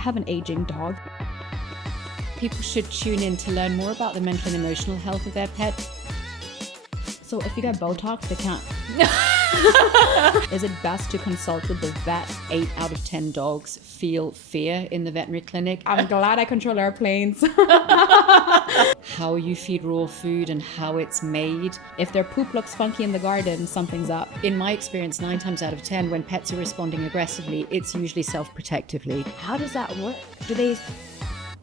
have an aging dog. People should tune in to learn more about the mental and emotional health of their pet. So if you get Botox, they can't. Is it best to consult with the vet? 8 out of 10 dogs feel fear in the veterinary clinic. I'm glad I control airplanes. How you feed raw food and how it's made. If their poop looks funky in the garden, something's up. In my experience, 9 times out of 10, when pets are responding aggressively, it's usually self-protectively. How does that work? Do they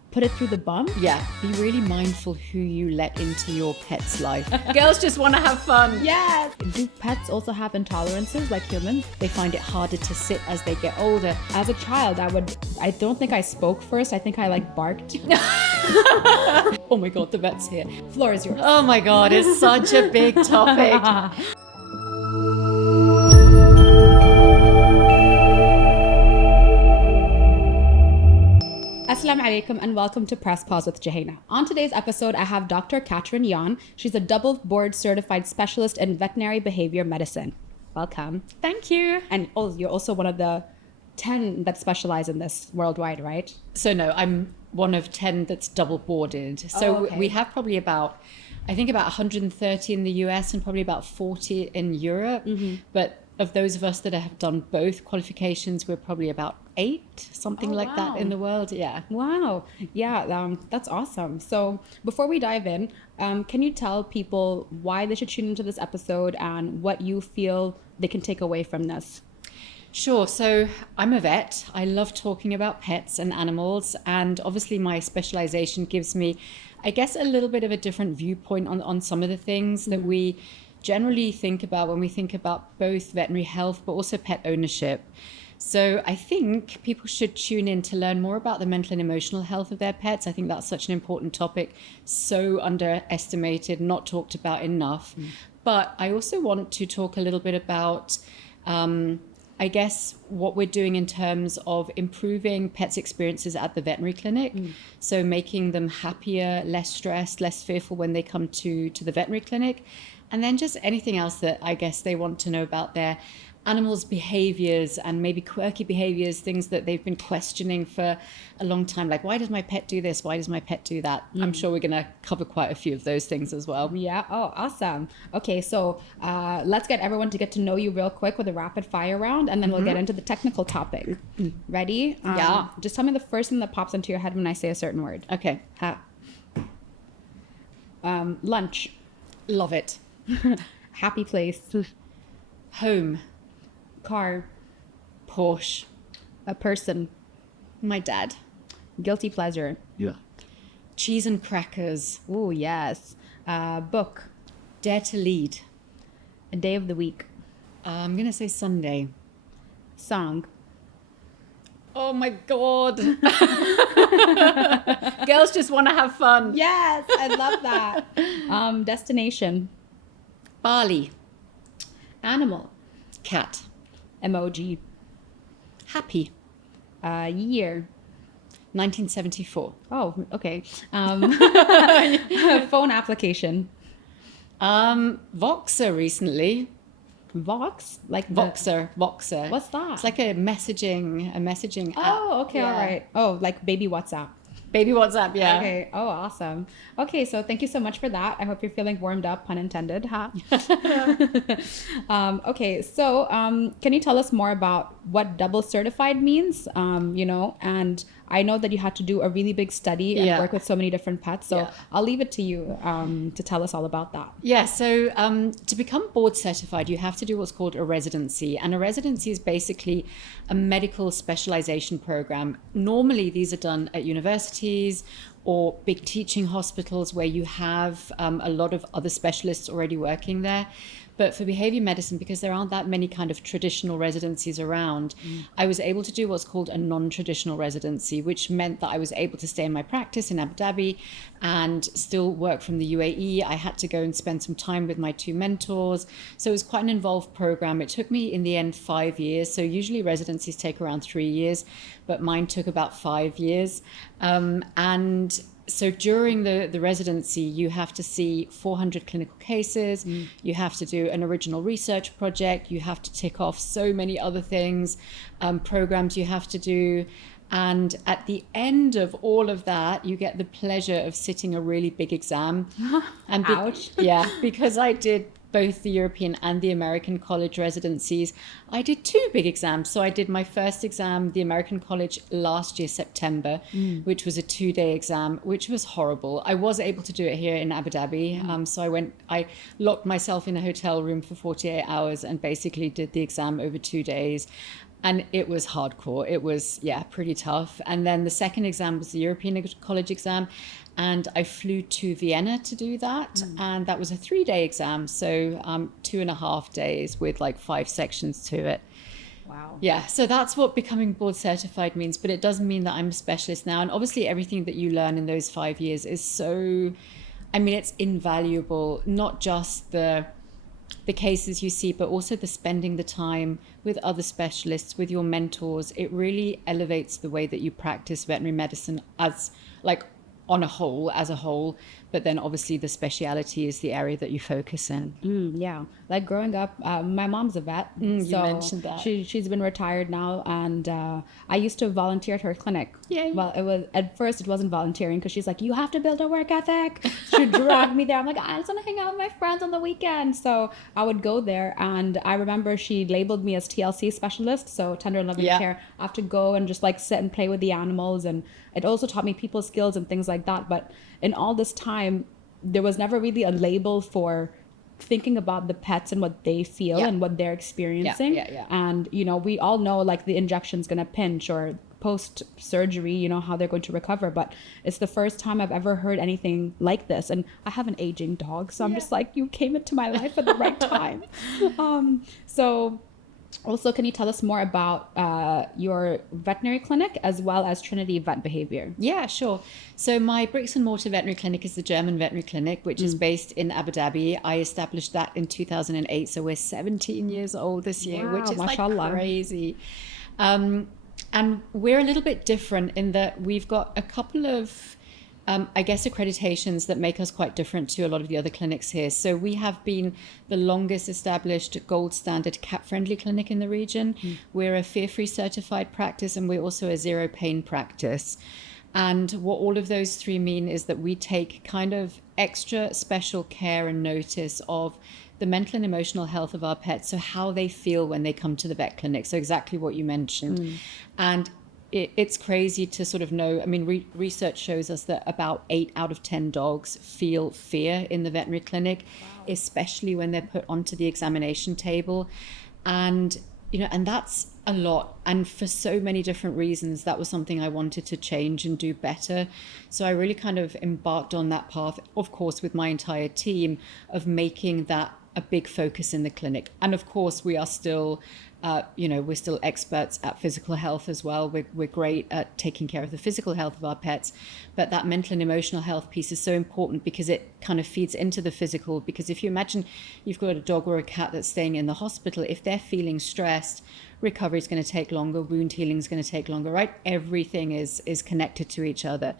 put it through the bum? Yeah, be really mindful who you let into your pet's life. Girls just want to have fun. Yes! Do pets also have intolerances like humans? They find it harder to sit as they get older. As a child, I don't think I spoke first. I think I barked. Oh my God, the vet's here. Floor is yours. Oh my God, it's such a big topic. Assalamu alaikum and welcome to Press Pause with Johanna. On today's episode, I have Dr. Katrin Ryan. She's a double board certified specialist in veterinary behavior medicine. Welcome. Thank you. And you're also one of the 10 that specialize in this worldwide, right? So no, I'm one of 10 that's double boarded. So we have probably about 130 in the US and probably about 40 in Europe. Mm-hmm. But of those of us that have done both qualifications, we're probably about 8, something like that in the world. Yeah. Wow. Yeah, that's awesome. So before we dive in, can you tell people why they should tune into this episode and what you feel they can take away from this? Sure. So I'm a vet. I love talking about pets and animals. And obviously my specialization gives me, I guess, a little bit of a different viewpoint on some of the things that we generally think about when we think about both veterinary health, but also pet ownership. So I think people should tune in to learn more about the mental and emotional health of their pets. I think that's such an important topic, so underestimated, not talked about enough. But I also want to talk a little bit about, I guess, what we're doing in terms of improving pets' experiences at the veterinary clinic. So making them happier, less stressed, less fearful when they come to the veterinary clinic. And then just anything else that I guess they want to know about their animals' behaviors and maybe quirky behaviors, things that they've been questioning for a long time. Like, why does my pet do this? Why does my pet do that? I'm sure we're going to cover quite a few of those things as well. Yeah. Oh, awesome. Okay. So let's get everyone to get to know you real quick with a rapid fire round, and then we'll get into the technical topic. Ready? Yeah. Just tell me the first thing that pops into your head when I say a certain word. Okay. Lunch. Love it. Happy place. Home. Car. Porsche. A person. My dad. Guilty pleasure. Yeah. Cheese and crackers. Ooh, yes. Book. Dare to lead. A day of the week. I'm going to say Sunday. Song. Oh my God. Girls just want to have fun. Yes, I love that. Destination. Bali. Animal. Cat. Emoji. Happy. Year. 1974. Oh, okay. Phone application. Voxer recently. Vox? Like Voxer. What's that? It's like a messaging app. Oh, okay, Yeah. all right. Oh, like baby WhatsApp. Baby WhatsApp, yeah. Okay. Oh, awesome. Okay, so thank you so much for that. I hope you're feeling warmed up, pun intended. Huh? Okay, so can you tell us more about what double certified means? And I know that you had to do a really big study and work with so many different pets. So I'll leave it to you to tell us all about that. Yeah, so to become board certified, you have to do what's called a residency. And a residency is basically a medical specialization program. Normally, these are done at universities or big teaching hospitals where you have a lot of other specialists already working there. But for behavior medicine, because there aren't that many kind of traditional residencies around, I was able to do what's called a non-traditional residency, which meant that I was able to stay in my practice in Abu Dhabi and still work from the UAE. I had to go and spend some time with my 2 mentors. So it was quite an involved program. It took me in the end 5 years. So usually residencies take around 3 years, but mine took about 5 years. And so during the residency, you have to see 400 clinical cases. You have to do an original research project. You have to tick off so many other things, programs you have to do. And at the end of all of that, you get the pleasure of sitting a really big exam. And Ouch. Yeah, because I did both the European and the American college residencies, I did 2 big exams. So I did my first exam, the American college, last year, September, which was a 2-day exam, which was horrible. I was able to do it here in Abu Dhabi. So I locked myself in a hotel room for 48 hours and basically did the exam over 2 days. And it was hardcore. It was, pretty tough. And then the second exam was the European college exam. And I flew to Vienna to do that. And that was a 3-day exam. So 2.5 days with like 5 sections to it. Wow. Yeah, so that's what becoming board certified means. But it doesn't mean that I'm a specialist now. And obviously everything that you learn in those 5 years is so, it's invaluable. Not just the cases you see, but also the spending the time with other specialists, with your mentors. It really elevates the way that you practice veterinary medicine as a whole, but then obviously the speciality is the area that you focus in. Yeah, like growing up, my mom's a vet. So you mentioned that. She's been retired now, and I used to volunteer at her clinic. Yay. Well, at first it wasn't volunteering because she's like, you have to build a work ethic. She'd drag me there. I'm like, I just want to hang out with my friends on the weekend. So I would go there, and I remember she labeled me as TLC specialist, so tender and loving care. I have to go and just like sit and play with the animals, and it also taught me people skills and things like that. But in all this time, there was never really a label for thinking about the pets and what they feel and what they're experiencing. And, we all know like the injection's going to pinch, or post surgery, how they're going to recover. But it's the first time I've ever heard anything like this. And I have an aging dog, so I'm just like, you came into my life at the right time. So also, can you tell us more about your veterinary clinic as well as Trinity Vet Behavior? Yeah, sure. So my bricks and mortar veterinary clinic is the German veterinary clinic, which is based in Abu Dhabi. I established that in 2008. So we're 17 years old this year, which is mashallah. like crazy. And we're a little bit different in that we've got a couple of accreditations that make us quite different to a lot of the other clinics here. So we have been the longest established gold standard cat-friendly clinic in the region. We're a fear-free certified practice, and we're also a zero pain practice. And what all of those 3 mean is that we take kind of extra special care and notice of the mental and emotional health of our pets, so how they feel when they come to the vet clinic. So exactly what you mentioned. And it's crazy to sort of know. Research shows us that about 8 out of 10 dogs feel fear in the veterinary clinic, especially when they're put onto the examination table. And, and that's a lot. And for so many different reasons, that was something I wanted to change and do better. So I really kind of embarked on that path, of course, with my entire team, of making that a big focus in the clinic. And of course, we are still we're still experts at physical health as well. We're great at taking care of the physical health of our pets, but that mental and emotional health piece is so important because it kind of feeds into the physical. Because if you imagine you've got a dog or a cat that's staying in the hospital, if they're feeling stressed, recovery is going to take longer, wound healing is going to take longer, right? Everything is connected to each other.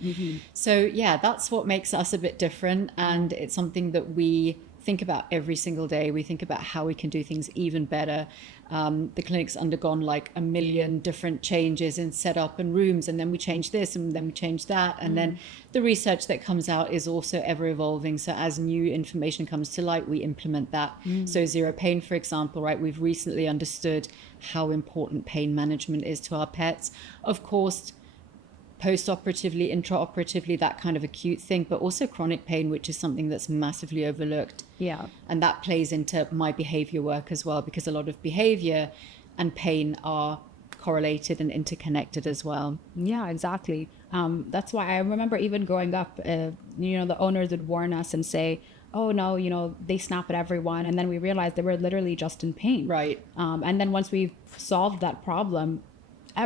So that's what makes us a bit different, and it's something that we think about every single day. We think about how we can do things even better. The clinic's undergone like 1 million different changes in setup and rooms, and then we change this and then we change that, and then the research that comes out is also ever evolving. So as new information comes to light, we implement that. So zero pain, for example, right? We've recently understood how important pain management is to our pets. Of course, post-operatively, intraoperatively, that kind of acute thing, but also chronic pain, which is something that's massively overlooked. And that plays into my behavior work as well, because a lot of behavior and pain are correlated and interconnected as well. Yeah, exactly. That's why I remember even growing up, the owners would warn us and say, oh no, they snap at everyone. And then we realized they were literally just in pain. Right. And then once we solved that problem,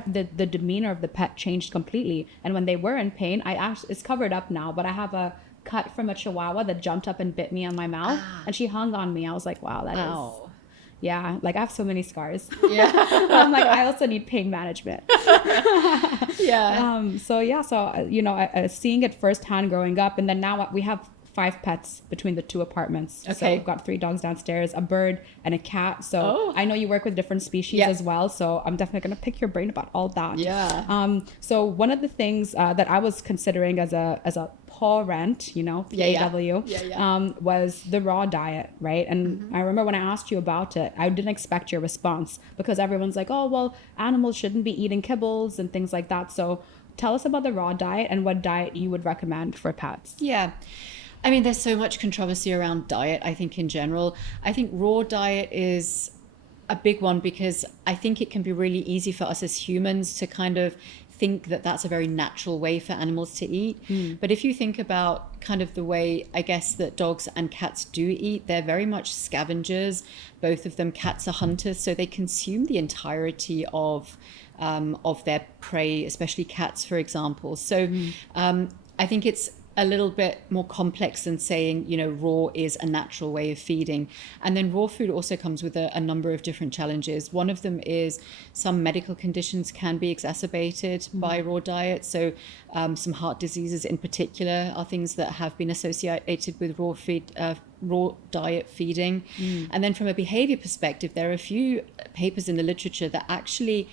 the demeanor of the pet changed completely. And when they were in pain, it's covered up now, but I have a cut from a Chihuahua that jumped up and bit me on my mouth, and she hung on me. I was like, wow, that is, like I have so many scars. I'm like, I also need pain management. So seeing it firsthand growing up, and then now we have 5 pets between the 2 apartments. Okay. So we've got 3 dogs downstairs, a bird and a cat. So I know you work with different species as well. So I'm definitely going to pick your brain about all that. Yeah. So one of the things that I was considering as a paw rent, you know, PAW, was the raw diet, right? And I remember when I asked you about it, I didn't expect your response because everyone's like, oh, well, animals shouldn't be eating kibbles and things like that. So tell us about the raw diet and what diet you would recommend for pets. Yeah. I mean, there's so much controversy around diet, I think, in general. I think raw diet is a big one because I think it can be really easy for us as humans to kind of think that that's a very natural way for animals to eat. But if you think about kind of the way, I guess, that dogs and cats do eat, they're very much scavengers. Both of them, cats are hunters, so they consume the entirety of their prey, especially cats, for example. So I think it's a little bit more complex than saying, you know, raw is a natural way of feeding. And then raw food also comes with a number of different challenges. One of them is some medical conditions can be exacerbated by raw diet. So some heart diseases in particular are things that have been associated with raw diet feeding. And then from a behavior perspective, there are a few papers in the literature that actually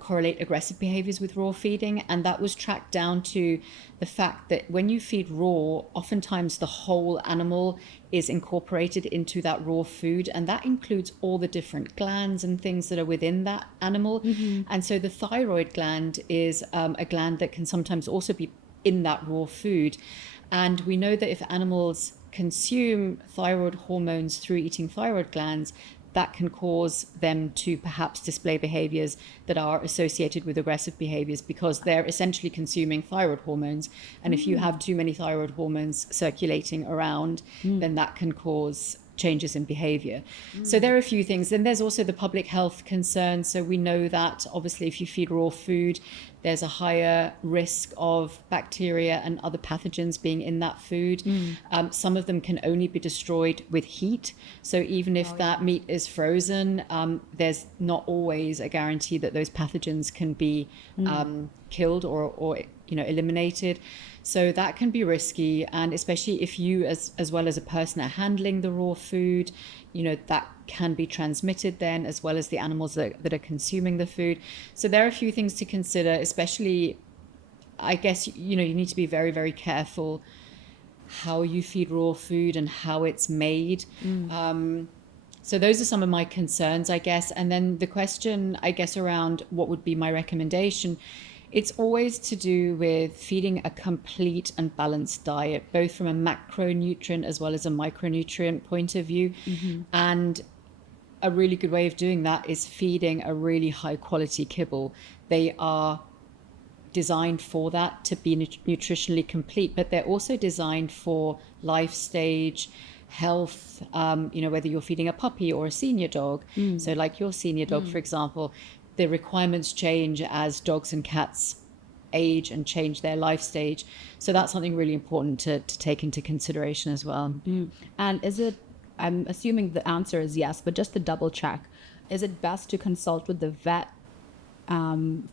correlate aggressive behaviors with raw feeding, and that was tracked down to the fact that when you feed raw, oftentimes the whole animal is incorporated into that raw food, and that includes all the different glands and things that are within that animal. And so the thyroid gland is a gland that can sometimes also be in that raw food, and we know that if animals consume thyroid hormones through eating thyroid glands, that can cause them to perhaps display behaviors that are associated with aggressive behaviors because they're essentially consuming thyroid hormones. And if you have too many thyroid hormones circulating around, then that can cause changes in behavior. So there are a few things. Then there's also the public health concerns. So we know that obviously if you feed raw food, there's a higher risk of bacteria and other pathogens being in that food. Some of them can only be destroyed with heat. So even if that meat is frozen, there's not always a guarantee that those pathogens can be killed or eliminated. So that can be risky, and especially if you as well as a person are handling the raw food, that can be transmitted then as well as the animals that are consuming the food. So there are a few things to consider, especially I guess you need to be very, very careful how you feed raw food and how it's made. So those are some of my concerns, I guess. And then the question, I guess, around what would be my recommendation, it's always to do with feeding a complete and balanced diet, both from a macronutrient as well as a micronutrient point of view. And a really good way of doing that is feeding a really high quality kibble. They are designed for that, to be nutritionally complete, but they're also designed for life stage, health, whether you're feeding a puppy or a senior dog. So like your senior dog, for example, the requirements change as dogs and cats age and change their life stage. So that's something really important to take into consideration as well. And is it, I'm assuming the answer is yes, but just to double check, is it best to consult with the vet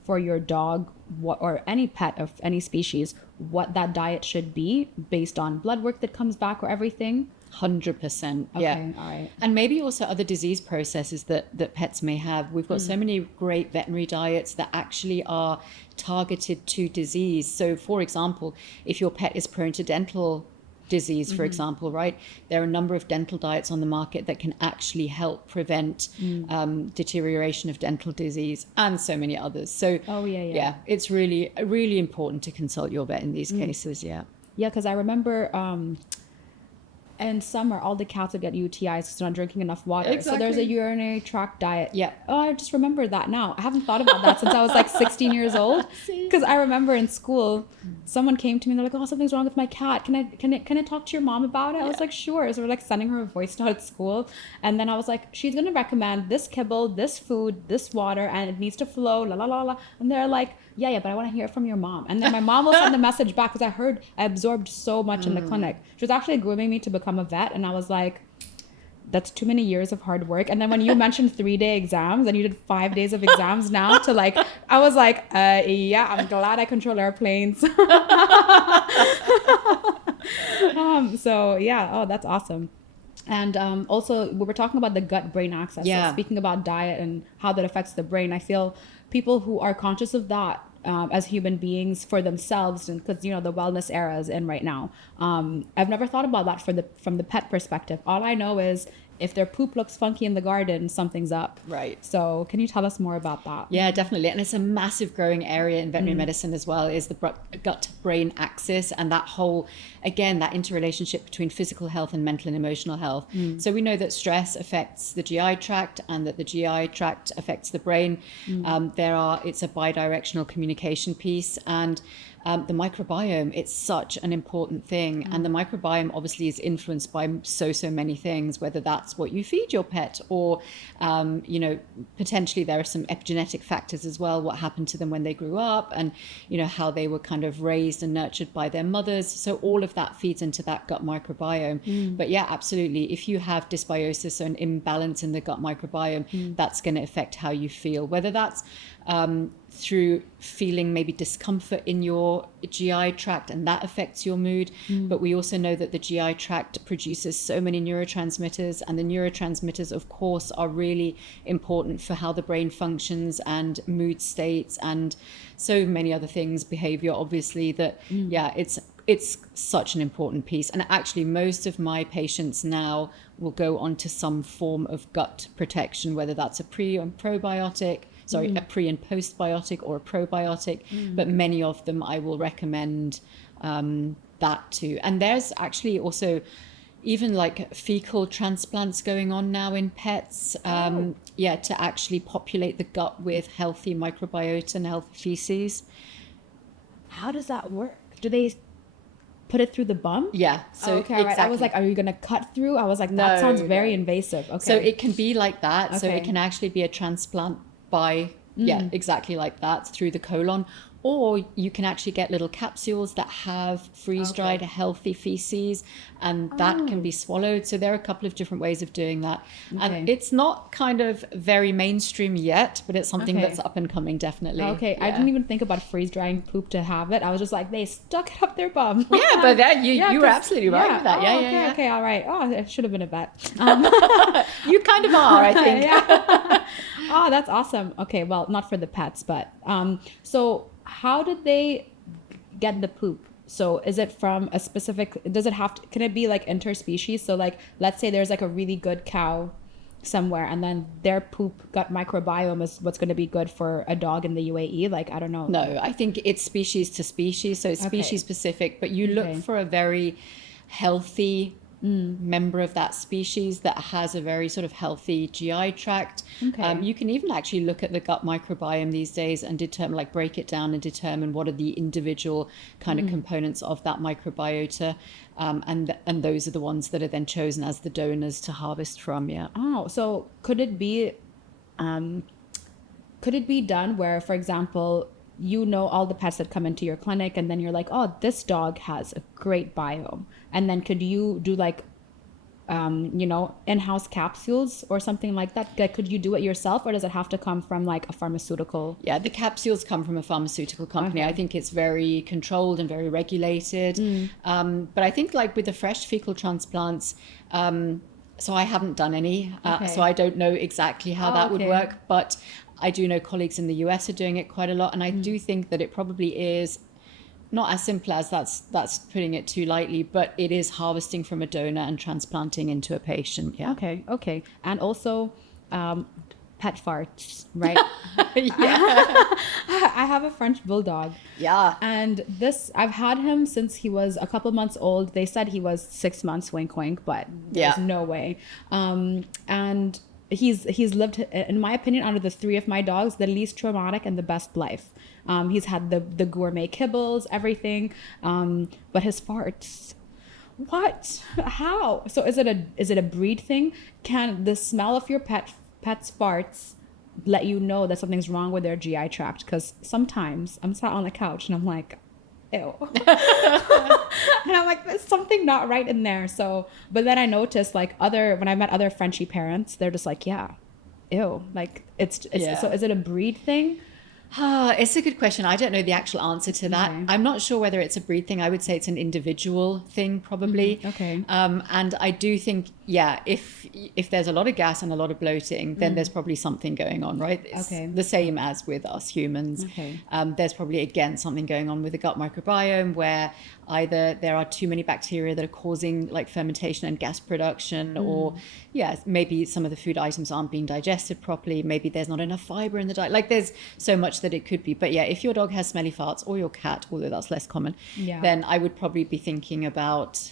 for your dog or any pet of any species, what that diet should be based on blood work that comes back or everything? 100%. Okay, yeah. All right. And maybe also other disease processes that pets may have. We've got so many great veterinary diets that actually are targeted to disease. So for example, if your pet is prone to dental disease, for example, right, there are a number of dental diets on the market that can actually help prevent deterioration of dental disease and so many others. So yeah, it's really, really important to consult your vet in these cases. Yeah, because I remember in summer, all the cats would get UTIs because they're not drinking enough water. Exactly. So there's a urinary tract diet. Yeah. Oh, I just remember that now. I haven't thought about that since I was like 16 years old. Because I remember in school, someone came to me and they're like, "Oh, something's wrong with my cat. Can I talk to your mom about it?" I was like, "Sure." So we're like sending her a voice note at school, and then I was like, "She's gonna recommend this kibble, this food, this water, and it needs to flow, la la la la." And they're like, yeah, but I want to hear from your mom. And then my mom will send the message back because I absorbed so much in the clinic. She was actually grooming me to become a vet. And I was like, that's too many years of hard work. And then when you mentioned 3-day exams and you did 5 days of exams now to like, I was like, yeah, I'm glad I control airplanes. So yeah, oh, that's awesome. And also, we were talking about the gut-brain axis. Yeah. So speaking about diet and how that affects the brain, I feel people who are conscious of that as human beings for themselves, and because the wellness era is in right now. I've never thought about that from the pet perspective. All I know is if their poop looks funky in the garden, something's up. Right. So can you tell us more about that? Yeah, definitely. And it's a massive growing area in veterinary medicine as well, is the gut-brain axis, and that whole, again, that interrelationship between physical health and mental and emotional health. So we know that stress affects the GI tract and that the GI tract affects the brain. It's a bidirectional communication piece, and the microbiome, it's such an important thing. And the microbiome obviously is influenced by so many things, whether that's what you feed your pet or, potentially there are some epigenetic factors as well, what happened to them when they grew up and, how they were kind of raised and nurtured by their mothers. So all of that feeds into that gut microbiome. But yeah, absolutely. If you have dysbiosis or an imbalance in the gut microbiome, that's going to affect how you feel, whether that's through feeling maybe discomfort in your GI tract, and that affects your mood. But we also know that the GI tract produces so many neurotransmitters, and the neurotransmitters, of course, are really important for how the brain functions and mood states and so many other things, behavior, obviously, that, it's such an important piece. And actually, most of my patients now will go on to some form of gut protection, whether that's a pre and probiotic, a pre and postbiotic or a probiotic, but many of them I will recommend that too. And there's actually also even like fecal transplants going on now in pets, to actually populate the gut with healthy microbiota and healthy feces. How does that work? Do they put it through the bum? Yeah. So okay, all right. I was like, are you going to cut through? I was like, that sounds very invasive. Okay. So it can be like that. Okay. So it can actually be a transplant by, exactly like that, through the colon. Or you can actually get little capsules that have freeze-dried healthy feces, and that can be swallowed. So there are a couple of different ways of doing that. And it's not kind of very mainstream yet, but it's something that's up and coming, definitely. Okay, yeah. I didn't even think about freeze-drying poop to have it. I was just like, they stuck it up their bum. Yeah, but you were absolutely right with that. Okay, all right. Oh, it should have been a vet. You kind of are, I think. Oh, that's awesome. Okay, well, not for the pets, but so how did they get the poop? So is it from a specific, can it be like interspecies? So like, let's say there's like a really good cow somewhere, and then their poop gut microbiome is what's going to be good for a dog in the UAE. Like, I don't know. No, I think it's species to species. So it's species specific, but you look for a very healthy member of that species that has a very sort of healthy GI tract. You can even actually look at the gut microbiome these days and break it down and determine what are the individual kind of components of that microbiota, and those are the ones that are then chosen as the donors to harvest from. So could it be done where, for example, all the pets that come into your clinic, and then you're like, oh, this dog has a great biome, and then could you do like in-house capsules or something like that? Could you do it yourself, or does it have to come from like a pharmaceutical? Yeah, the capsules come from a pharmaceutical company. I think it's very controlled and very regulated. But I think like with the fresh fecal transplants, so I haven't done any, so I don't know exactly how that would work, but I do know colleagues in the US are doing it quite a lot, and I do think that it probably is not as simple as that's putting it too lightly, but it is harvesting from a donor and transplanting into a patient. Yeah. Okay. And also pet farts, right? I have a French bulldog. Yeah. And I've had him since he was a couple months old. They said he was 6 months, wink, wink, but there's no way. And he's lived, in my opinion, out of the three of my dogs, the least traumatic and the best life. He's had the gourmet kibbles, everything, but his farts, what? How? So is it a breed thing? Can the smell of your pet's farts let you know that something's wrong with their GI tract? Because sometimes I'm sat on the couch and I'm like, ew. And I'm like, there's something not right in there. So, but then I noticed like when I met other Frenchie parents, they're just like, yeah, ew. Like it's so is it a breed thing? It's a good question. I don't know the actual answer to that. Okay. I'm not sure whether it's a breed thing. I would say it's an individual thing, probably. Okay. And I do think, yeah, if there's a lot of gas and a lot of bloating, then there's probably something going on, right? It's Okay. the same as with us humans. Okay. There's probably, again, something going on with the gut microbiome where either there are too many bacteria that are causing like fermentation and gas production, or maybe some of the food items aren't being digested properly. Maybe there's not enough fiber in the diet. Like there's so much that it could be. But yeah, if your dog has smelly farts, or your cat, although that's less common, then I would probably be thinking about,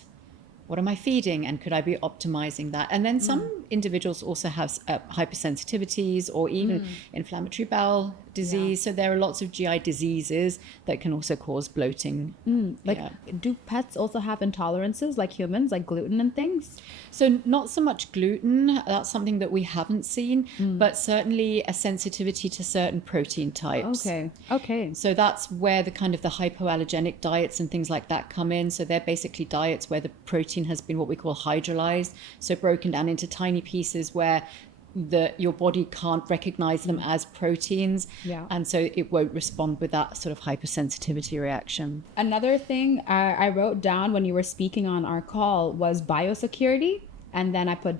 what am I feeding, and could I be optimizing that? And then some individuals also have hypersensitivities or even inflammatory bowel disease. So there are lots of GI diseases that can also cause bloating. Do pets also have intolerances like humans, like gluten and things? So not so much gluten, that's something that we haven't seen, but certainly a sensitivity to certain protein types. Okay. So that's where the kind of the hypoallergenic diets and things like that come in. So they're basically diets where the protein has been what we call hydrolyzed, so broken down into tiny pieces where your body can't recognize them as proteins, and so it won't respond with that sort of hypersensitivity reaction. Another thing I wrote down when you were speaking on our call was biosecurity, and then I put ...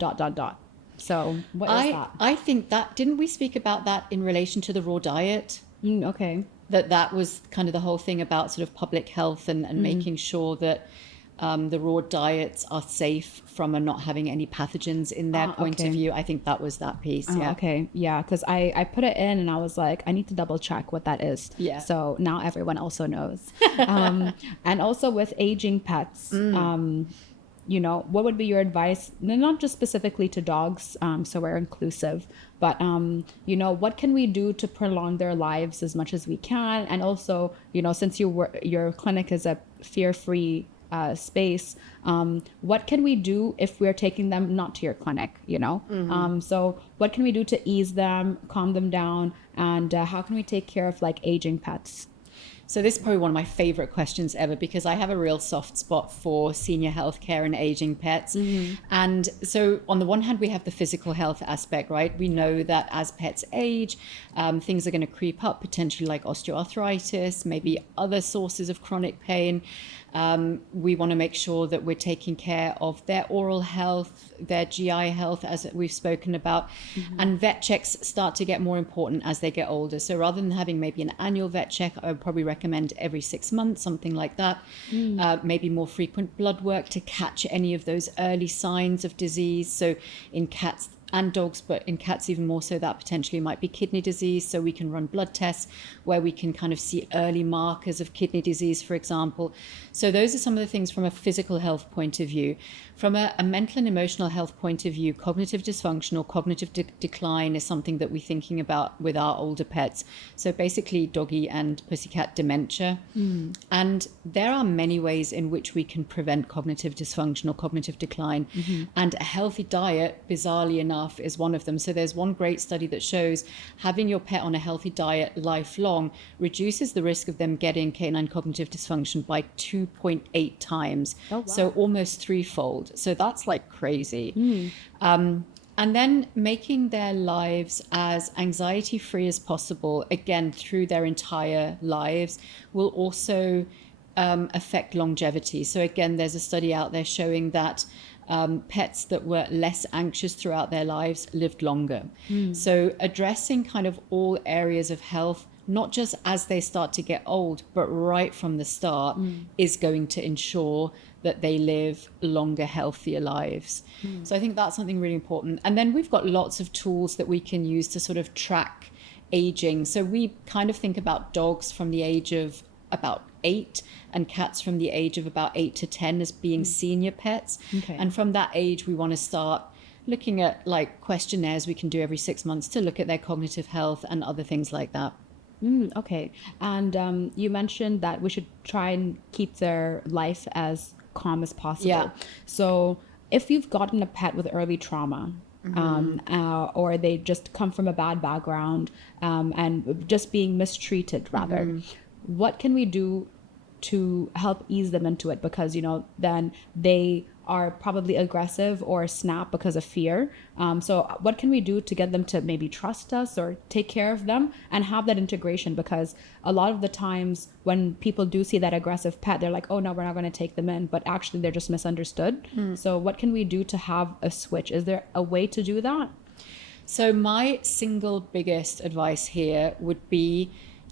So what is that? I think that, didn't we speak about that in relation to the raw diet? Okay. That was kind of the whole thing about sort of public health and making sure that the raw diets are safe from not having any pathogens in their point of view. I think that was that piece. Okay. Yeah. Because I put it in and I was like, I need to double check what that is. Yeah. So now everyone also knows. And also with aging pets, what would be your advice? Not just specifically to dogs, so we're inclusive, but what can we do to prolong their lives as much as we can? And also, since your clinic is a fear-free space, what can we do if we're taking them not to your clinic, so what can we do to ease them, calm them down, and how can we take care of like aging pets? So this is probably one of my favorite questions ever, because I have a real soft spot for senior healthcare and aging pets. And so on the one hand, we have the physical health aspect, right? We know that as pets age, things are going to creep up, potentially like osteoarthritis, maybe other sources of chronic pain. We want to make sure that we're taking care of their oral health, their GI health, as we've spoken about. And vet checks start to get more important as they get older. So rather than having maybe an annual vet check, I would probably recommend every 6 months, something like that. Maybe more frequent blood work to catch any of those early signs of disease. So in cats and dogs, but in cats even more so, that potentially might be kidney disease. So we can run blood tests where we can kind of see early markers of kidney disease, for example. So those are some of the things from a physical health point of view. From a mental and emotional health point of view, cognitive dysfunction or cognitive decline is something that we're thinking about with our older pets. So basically doggy and pussycat dementia. And there are many ways in which we can prevent cognitive dysfunction or cognitive decline. And a healthy diet, bizarrely enough, is one of them. So there's one great study that shows having your pet on a healthy diet lifelong reduces the risk of them getting canine cognitive dysfunction by 2.8 times. Oh, wow. So almost threefold. So that's like crazy. And then making their lives as anxiety-free as possible, again, through their entire lives, will also affect longevity. So again, there's a study out there showing that pets that were less anxious throughout their lives lived longer. So addressing kind of all areas of health, not just as they start to get old, but right from the start, is going to ensure that they live longer, healthier lives. So I think that's something really important. And then we've got lots of tools that we can use to sort of track aging. So we kind of think about dogs from the age of about 8 and cats from the age of about 8 to 10 as being senior pets. And from that age, we want to start looking at like questionnaires we can do every 6 months to look at their cognitive health and other things like that. Okay. And you mentioned that we should try and keep their life as calm as possible. So if you've gotten a pet with early trauma, or they just come from a bad background, and just being mistreated rather, what can we do to help ease them into it? Because then they are probably aggressive or snap because of fear. So what can we do to get them to maybe trust us or take care of them and have that integration? Because a lot of the times when people do see that aggressive pet, they're like, oh no, we're not going to take them in, but actually they're just misunderstood. So what can we do to have a switch? Is there a way to do that? So my single biggest advice here would be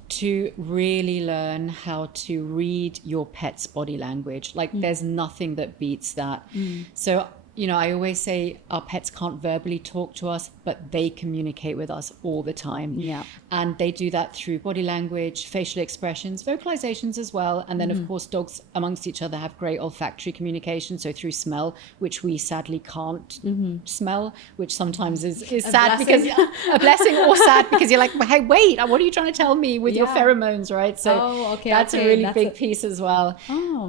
to really learn how to read your pet's body language. Like there's nothing that beats that. So, you know, I always say our pets can't verbally talk to us, but they communicate with us all the time. Yeah. And they do that through body language, facial expressions, vocalizations as well. And then, of course, dogs amongst each other have great olfactory communication. So through smell, which we sadly can't smell, which sometimes is sad because a blessing or sad because you're like, hey, wait, what are you trying to tell me with your pheromones, right? So that's a really big piece as well.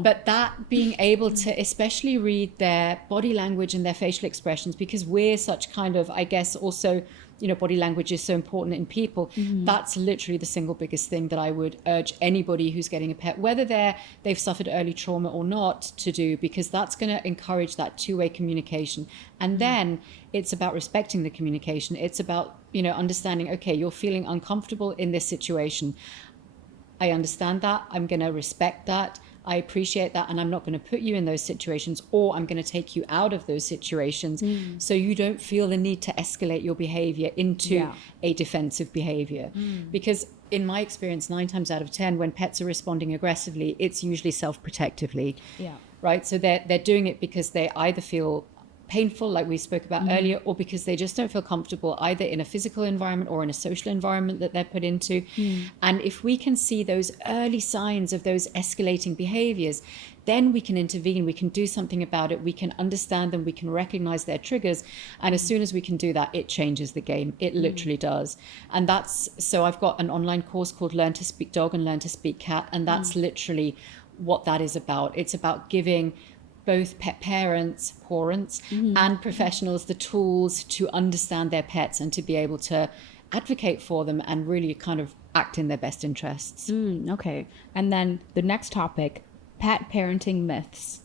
But that being able to especially read their body language and their facial expressions, because we're such kind of, I guess, also, you know, body language is so important in people. That's literally the single biggest thing that I would urge anybody who's getting a pet, whether they've suffered early trauma or not, to do, because that's going to encourage that two-way communication. And then it's about respecting the communication. It's about, you know, understanding, okay, you're feeling uncomfortable in this situation. I understand that. I'm going to respect that. I appreciate that, and I'm not going to put you in those situations, or I'm going to take you out of those situations so you don't feel the need to escalate your behavior into a defensive behavior. Because in my experience, 9 times out of 10, when pets are responding aggressively, it's usually self-protectively. Right? So they're doing it because they either feel painful, like we spoke about earlier, or because they just don't feel comfortable either in a physical environment or in a social environment that they're put into. And if we can see those early signs of those escalating behaviors, then we can intervene, we can do something about it, we can understand them, we can recognize their triggers. And as soon as we can do that, it changes the game. It literally does. And so I've got an online course called Learn to Speak Dog and Learn to Speak Cat. And that's literally what that is about. It's about giving both pet parents and professionals the tools to understand their pets and to be able to advocate for them and really kind of act in their best interests. Okay. And then the next topic, pet parenting myths.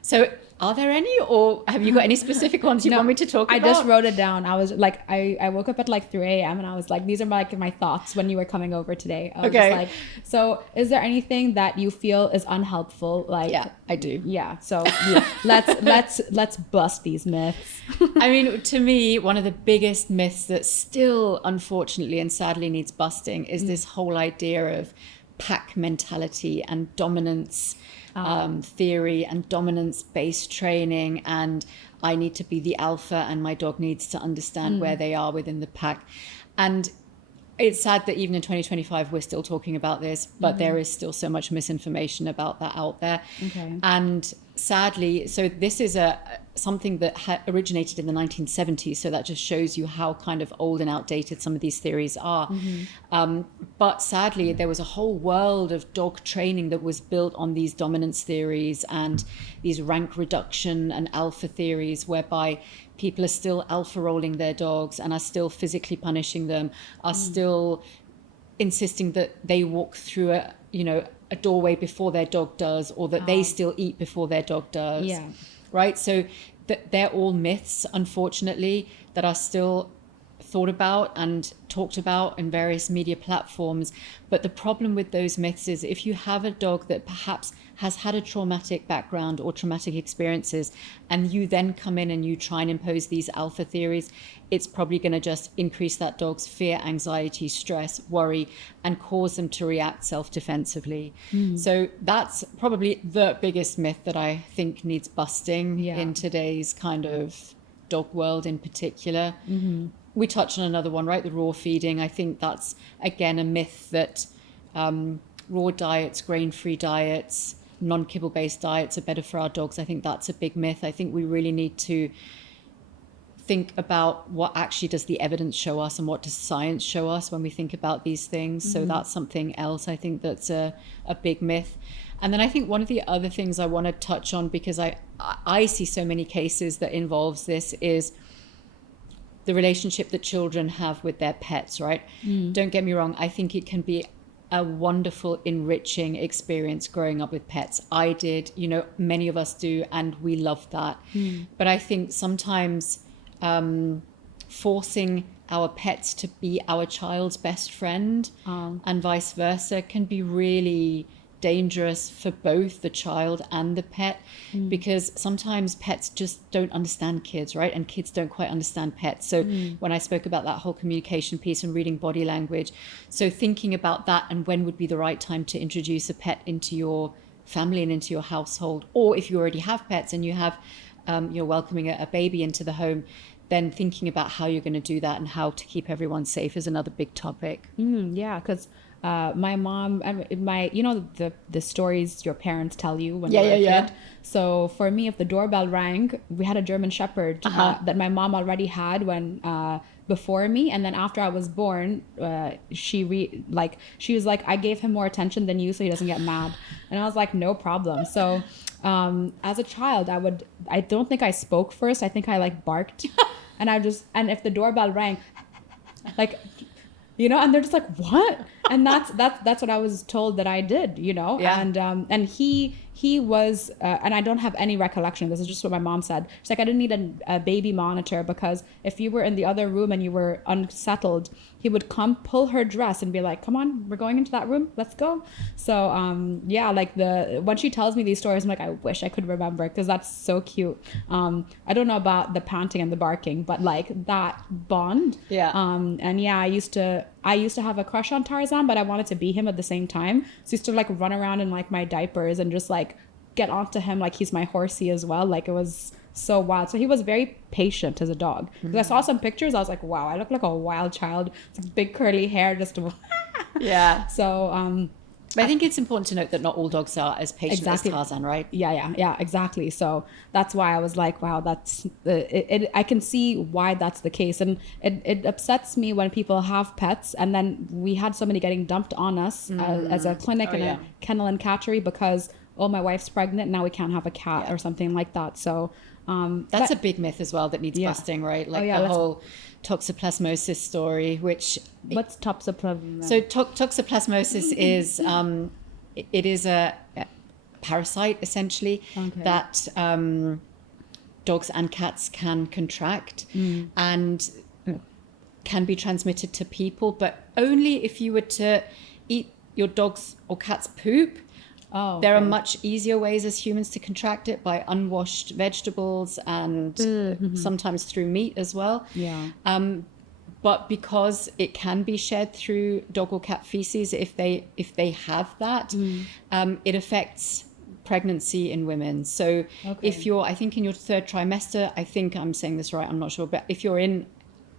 So are there any, or have you got any specific ones you want me to talk about? I just wrote it down. I was like, I woke up at like 3 a.m. and I was like, these are my thoughts when you were coming over today. I was just like, so is there anything that you feel is unhelpful? Like, yeah, I do. Yeah. So let's bust these myths. I mean, to me, one of the biggest myths that still, unfortunately and sadly needs busting is this whole idea of pack mentality and dominance theory and dominance-based training, and I need to be the alpha and my dog needs to understand where they are within the pack. And it's sad that even in 2025 we're still talking about this, but there is still so much misinformation about that out there. And sadly, so this is something that originated in the 1970s, so that just shows you how kind of old and outdated some of these theories are. But sadly, there was a whole world of dog training that was built on these dominance theories and these rank reduction and alpha theories, whereby people are still alpha rolling their dogs and are still physically punishing them, are still insisting that they walk through a doorway before their dog does, or that they still eat before their dog does. Right? So they're all myths, unfortunately, that are still thought about and talked about in various media platforms. But the problem with those myths is if you have a dog that perhaps has had a traumatic background or traumatic experiences, and you then come in and you try and impose these alpha theories, it's probably going to just increase that dog's fear, anxiety, stress, worry, and cause them to react self-defensively. So that's probably the biggest myth that I think needs busting in today's kind of dog world in particular. We touched on another one, right? The raw feeding. I think that's, again, a myth that raw diets, grain-free diets, non-kibble-based diets are better for our dogs. I think that's a big myth. I think we really need to think about what actually does the evidence show us and what does science show us when we think about these things. So that's something else I think that's a big myth. And then I think one of the other things I want to touch on, because I see so many cases that involves this, is the relationship that children have with their pets, right? Don't get me wrong. I think it can be a wonderful, enriching experience growing up with pets. I did, you know, many of us do, and we love that. But I think sometimes forcing our pets to be our child's best friend and vice versa can be really dangerous for both the child and the pet, because sometimes pets just don't understand kids, right? And kids don't quite understand pets. So when I spoke about that whole communication piece and reading body language, so thinking about that and when would be the right time to introduce a pet into your family and into your household, or if you already have pets and you have you're welcoming a baby into the home, then thinking about how you're going to do that and how to keep everyone safe is another big topic. Yeah, because my mom and you know, the stories your parents tell you when you're a kid. So for me, if the doorbell rang, we had a German Shepherd that my mom already had when before me, and then after I was born, she was like, I gave him more attention than you, so he doesn't get mad. And I was like, no problem. So as a child, I don't think I spoke first. I think I like barked, and if the doorbell rang, like, you know, and they're just like, what? And that's what I was told that I did, you know. And he was and I don't have any recollection, this is just what my mom said. She's like, I didn't need a baby monitor, because if you were in the other room and you were unsettled, he would come pull her dress and be like, come on, we're going into that room, let's go. So like when she tells me these stories, I'm like, I wish I could remember, because that's so cute. I don't know about the panting and the barking, but like that bond. And yeah, I used to have a crush on Tarzan, but I wanted to be him at the same time. So I used to like run around in like my diapers and just like get onto him like he's my horsey as well. Like, it was so wild. So he was very patient as a dog. Because I saw some pictures, I was like, wow, I look like a wild child. It's like big curly hair, just So but I think it's important to note that not all dogs are as patient as Tarzan, right? Yeah, exactly. So that's why I was like, wow, that's I can see why that's the case. And it upsets me when people have pets, and then we had somebody getting dumped on us as a clinic a kennel and catchery because, oh, my wife's pregnant, now we can't have a cat or something like that. So that's a big myth as well that needs busting, right? Like the whole toxoplasmosis story, which... What's toxoplasmosis? So toxoplasmosis is it is a parasite essentially that dogs and cats can contract and can be transmitted to people, but only if you were to eat your dog's or cat's poop. There are much easier ways as humans to contract it, by unwashed vegetables and sometimes through meat as well. But because it can be shed through dog or cat feces, if they have that, it affects pregnancy in women. So if you're, I think in your third trimester, I think I'm saying this right, I'm not sure, but if you're in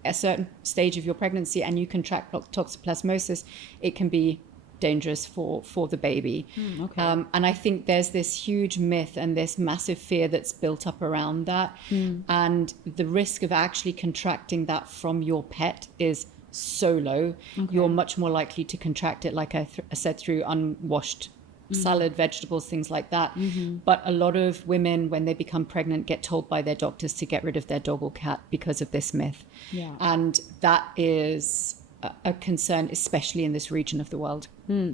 a certain stage of your pregnancy and you contract toxoplasmosis, it can be dangerous for the baby. And I think there's this huge myth and this massive fear that's built up around that, and the risk of actually contracting that from your pet is so low. You're much more likely to contract it, like I said, through unwashed salad, vegetables, things like that. But a lot of women, when they become pregnant, get told by their doctors to get rid of their dog or cat because of this myth. And that is a concern, especially in this region of the world.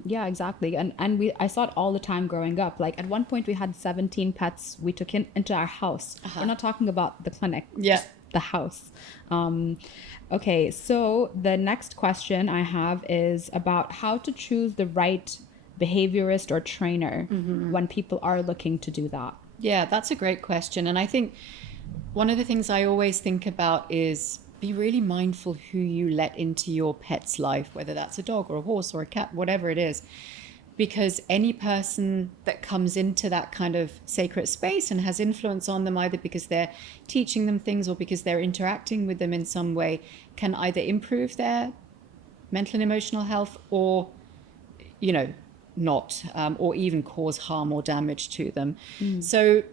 Yeah, exactly. And I saw it all the time growing up. Like at one point we had 17 pets we took into our house. We're not talking about the clinic, just the house. Okay, so the next question I have is about how to choose the right behaviorist or trainer when people are looking to do that. Yeah, that's a great question. And I think one of the things I always think about is be really mindful who you let into your pet's life, whether that's a dog or a horse or a cat, whatever it is. Because any person that comes into that kind of sacred space and has influence on them, either because they're teaching them things or because they're interacting with them in some way, can either improve their mental and emotional health or, you know, not, or even cause harm or damage to them. So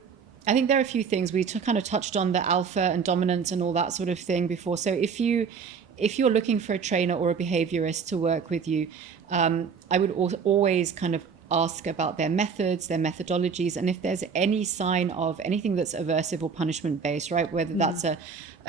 I think there are a few things. We kind of touched on the alpha and dominance and all that sort of thing before. So if you're looking for a trainer or a behaviorist to work with you, I would always kind of ask about their methods, their methodologies, and if there's any sign of anything that's aversive or punishment based, right? Whether that's a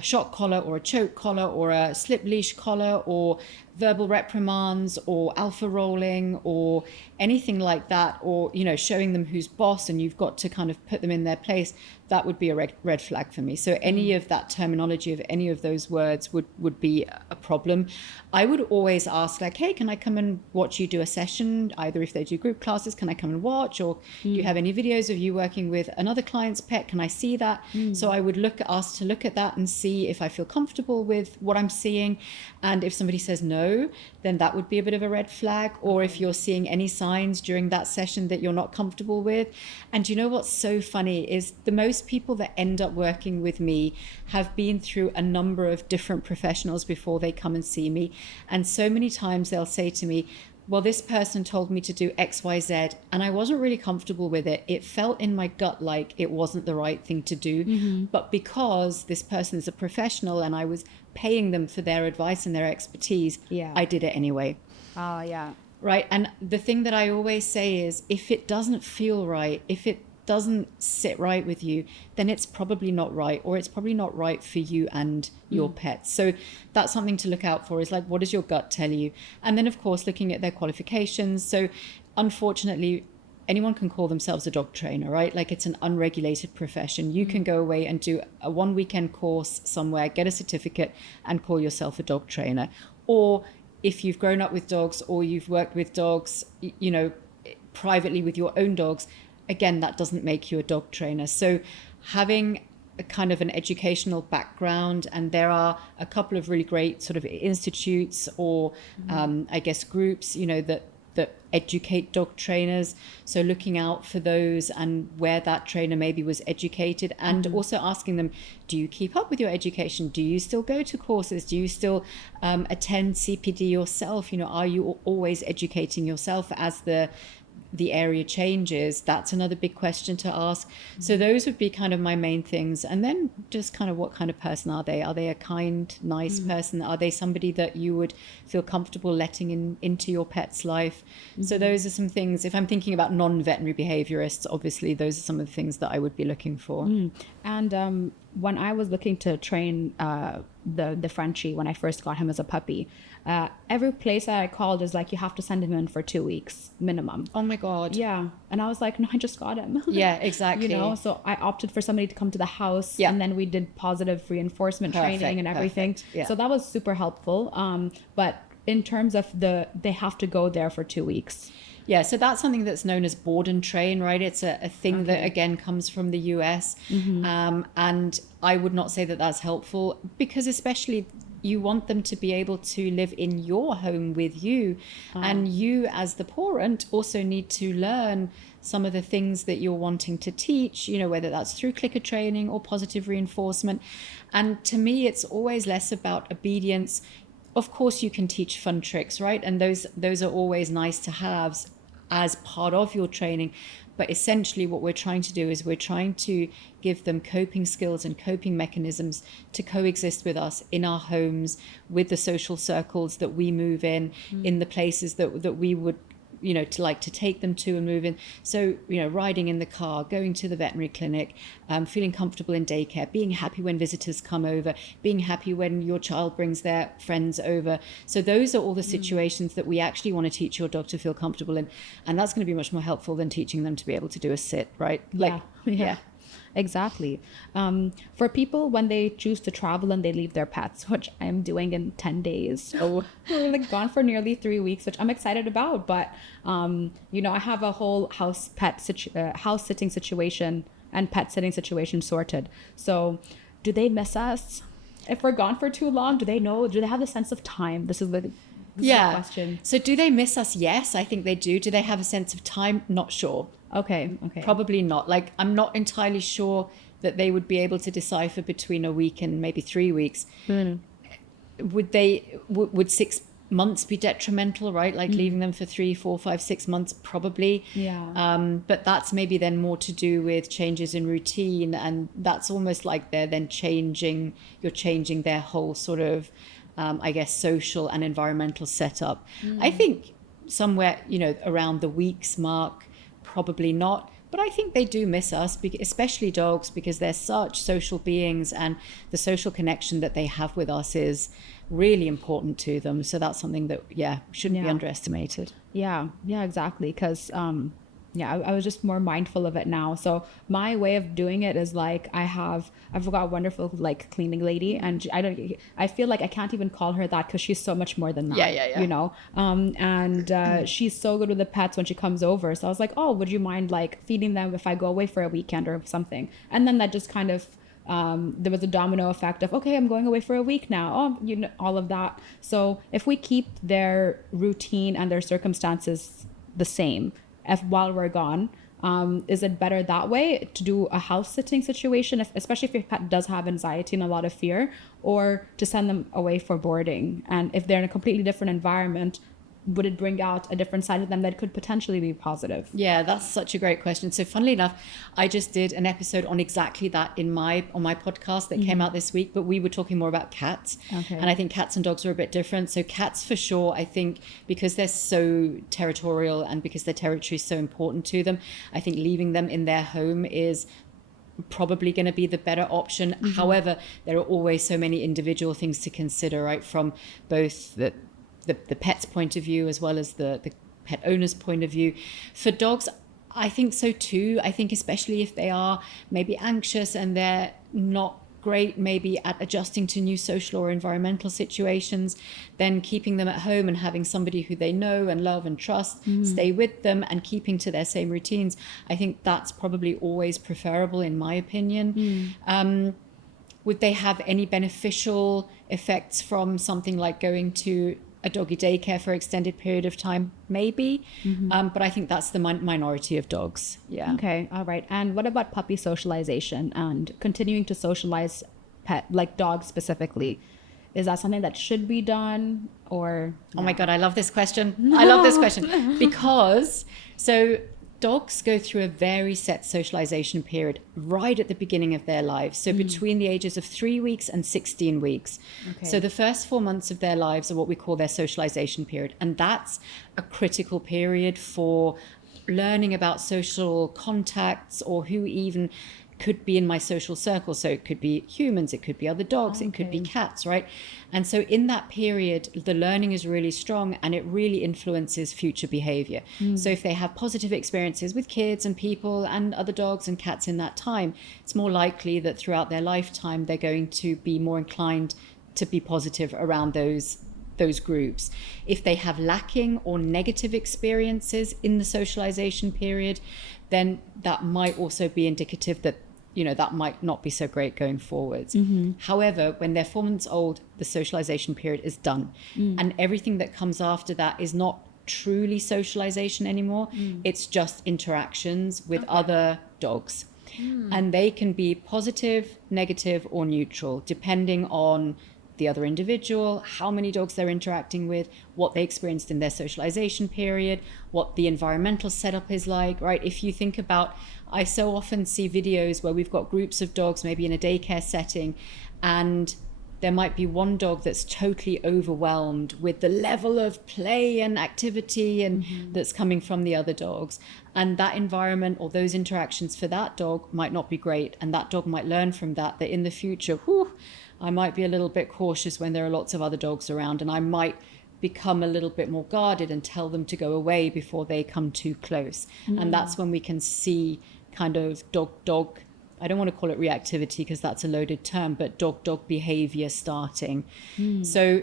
shock collar or a choke collar or a slip leash collar or verbal reprimands or alpha rolling or anything like that, or, you know, showing them who's boss and you've got to kind of put them in their place, that would be a red flag for me. So any of that terminology of any of those words would be a problem. I would always ask, like, hey, can I come and watch you do a session? Either if they do group classes, can I come and watch? Or do you have any videos of you working with another client's pet? Can I see that? So I would ask to look at that and see if I feel comfortable with what I'm seeing. And if somebody says no, then that would be a bit of a red flag. Or if you're seeing any signs during that session that you're not comfortable with. And you know what's so funny is the most people that end up working with me have been through a number of different professionals before they come and see me. And so many times they'll say to me, well, this person told me to do XYZ and I wasn't really comfortable with it. It felt in my gut like it wasn't the right thing to do. But because this person is a professional and I was paying them for their advice and their expertise, I did it anyway. Right. And the thing that I always say is, if it doesn't feel right, if it doesn't sit right with you, then it's probably not right, or it's probably not right for you and your pets. So that's something to look out for, is like, what does your gut tell you? And then, of course, looking at their qualifications. So unfortunately, anyone can call themselves a dog trainer, right? Like, it's an unregulated profession. You can go away and do a 1 weekend course somewhere, get a certificate and call yourself a dog trainer. Or if you've grown up with dogs or you've worked with dogs, you know, privately with your own dogs, again, that doesn't make you a dog trainer. So having a kind of an educational background, and there are a couple of really great sort of institutes or I guess groups, you know, that educate dog trainers. So looking out for those and where that trainer maybe was educated, and also asking them, do you keep up with your education? Do you still go to courses? Do you still attend CPD yourself? You know, are you always educating yourself as the area changes? That's another big question to ask. So those would be kind of my main things. And then just kind of, what kind of person are they? Are they a kind, nice person? Are they somebody that you would feel comfortable letting into your pet's life? So those are some things. If I'm thinking about non-veterinary behaviorists, obviously those are some of the things that I would be looking for. And when I was looking to train the Frenchie, when I first got him as a puppy, every place that I called is like, you have to send him in for 2 weeks minimum. Oh my God. Yeah. And I was like, no, I just got him. Yeah, exactly. You know, so I opted for somebody to come to the house, and then we did positive reinforcement training and everything. Yeah. So that was super helpful. But in terms of they have to go there for 2 weeks. Yeah, so that's something that's known as board and train, right? It's a thing that, again, comes from the US. And I would not say that that's helpful, because especially you want them to be able to live in your home with you. And you, as the parent, also need to learn some of the things that you're wanting to teach, you know, whether that's through clicker training or positive reinforcement. And to me, it's always less about obedience. Of course, you can teach fun tricks, right? And those are always nice to have as part of your training. But essentially what we're trying to do is we're trying to give them coping skills and coping mechanisms to coexist with us in our homes, with the social circles that we move in the places that we would, you know, to take them to and move in. So, you know, riding in the car, going to the veterinary clinic, feeling comfortable in daycare, being happy when visitors come over, being happy when your child brings their friends over. So those are all the situations that we actually want to teach your dog to feel comfortable in. And that's going to be much more helpful than teaching them to be able to do a sit, right? Yeah. Exactly. For people, when they choose to travel and they leave their pets, which I'm doing in 10 days. So we're like gone for nearly 3 weeks, which I'm excited about. But, you know, I have a whole house sitting situation and pet sitting situation sorted. So do they miss us? If we're gone for too long, do they know? Do they have a sense of time? This is the question. So do they miss us? Yes, I think they do. Do they have a sense of time? Not sure. Okay. Probably not. Like, I'm not entirely sure that they would be able to decipher between a week and maybe 3 weeks. Would 6 months be detrimental, right? Like leaving them for 3, 4, 5, 6 months, probably. Yeah. But that's maybe then more to do with changes in routine, and that's almost like they're then you're changing their whole sort of, I guess, social and environmental setup. I think somewhere, you know, around the weeks mark, probably not. But I think they do miss us, especially dogs, because they're such social beings, and the social connection that they have with us is really important to them. So that's something that, shouldn't be underestimated. Yeah, exactly. Because I was just more mindful of it now. So my way of doing it is like I've got a wonderful like cleaning lady, and I feel like I can't even call her that because she's so much more than that. Yeah. You know, and she's so good with the pets when she comes over. So I was like, oh, would you mind like feeding them if I go away for a weekend or something? And then that just kind of there was a domino effect of, okay, I'm going away for a week now. Oh, you know, all of that. So if we keep their routine and their circumstances the same, while we're gone, is it better that way to do a house sitting situation, especially if your pet does have anxiety and a lot of fear, or to send them away for boarding? And if they're in a completely different environment, would it bring out a different side of them that could potentially be positive? Yeah, that's such a great question. So funnily enough, I just did an episode on exactly that on my podcast that came out this week, but we were talking more about cats. Okay. And I think cats and dogs are a bit different. So cats for sure, I think because they're so territorial and because their territory is so important to them, I think leaving them in their home is probably going to be the better option. However, there are always so many individual things to consider, right? From both the pet's point of view as well as the pet owner's point of view. For dogs, I think so too. I think especially if they are maybe anxious and they're not great maybe at adjusting to new social or environmental situations, then keeping them at home and having somebody who they know and love and trust stay with them and keeping to their same routines, I think that's probably always preferable in my opinion. Would they have any beneficial effects from something like going to a doggy daycare for an extended period of time? Maybe. But I think that's the minority of dogs. Yeah. Okay. All right. And what about puppy socialization and continuing to socialize like dogs specifically? Is that something that should be done, or? Oh my God, I love this question. Because dogs go through a very set socialization period right at the beginning of their lives. So between the ages of 3 weeks and 16 weeks. Okay. So the first 4 months of their lives are what we call their socialization period. And that's a critical period for learning about social contacts or who even could be in my social circle. So it could be humans, it could be other dogs, it could be cats, right? And so in that period, the learning is really strong and it really influences future behavior. So if they have positive experiences with kids and people and other dogs and cats in that time, it's more likely that throughout their lifetime, they're going to be more inclined to be positive around those groups. If they have lacking or negative experiences in the socialization period, then that might also be indicative that that might not be so great going forwards. However, when they're 4 months old, the socialization period is done. And everything that comes after that is not truly socialization anymore. It's just interactions with other dogs. And they can be positive, negative, or neutral, depending on the other individual, how many dogs they're interacting with, what they experienced in their socialization period, what the environmental setup is like, right? If you think about, I so often see videos where we've got groups of dogs, maybe in a daycare setting, and there might be one dog that's totally overwhelmed with the level of play and activity and that's coming from the other dogs. And that environment or those interactions for that dog might not be great. And that dog might learn from that in the future, I might be a little bit cautious when there are lots of other dogs around, and I might become a little bit more guarded and tell them to go away before they come too close. And that's when we can see kind of dog, I don't want to call it reactivity because that's a loaded term, but dog behavior starting. So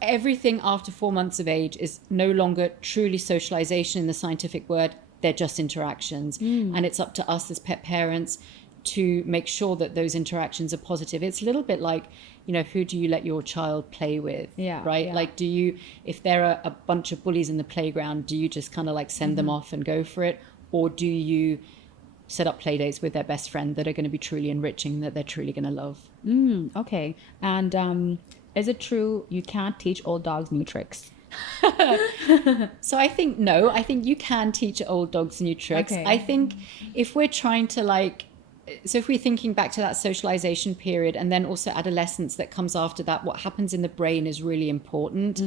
everything after 4 months of age is no longer truly socialization in the scientific word. They're just interactions. And it's up to us as pet parents to make sure that those interactions are positive. It's a little bit like, who do you let your child play with? Right? Like, if there are a bunch of bullies in the playground, do you just kind of like send them off and go for it? Or do you set up play dates with their best friend that are going to be truly enriching, that they're truly going to love? Okay. And is it true you can't teach old dogs new tricks? So I think no. I think you can teach old dogs new tricks. Okay. I think if we're trying to like so if we're thinking back to that socialization period and then also adolescence that comes after that, what happens in the brain is really important.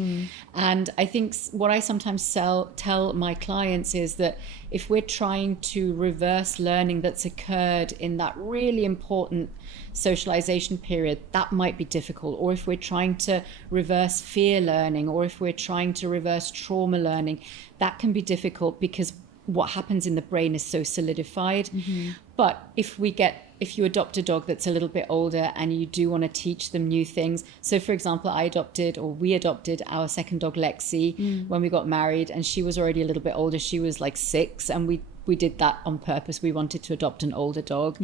And I think what I sometimes tell my clients is that if we're trying to reverse learning that's occurred in that really important socialization period, that might be difficult. Or if we're trying to reverse fear learning, or if we're trying to reverse trauma learning, that can be difficult because what happens in the brain is so solidified. But if you adopt a dog that's a little bit older and you do want to teach them new things. So for example, we adopted our second dog, Lexi, when we got married, and she was already a little bit older. She was like 6, and we did that on purpose. We wanted to adopt an older dog.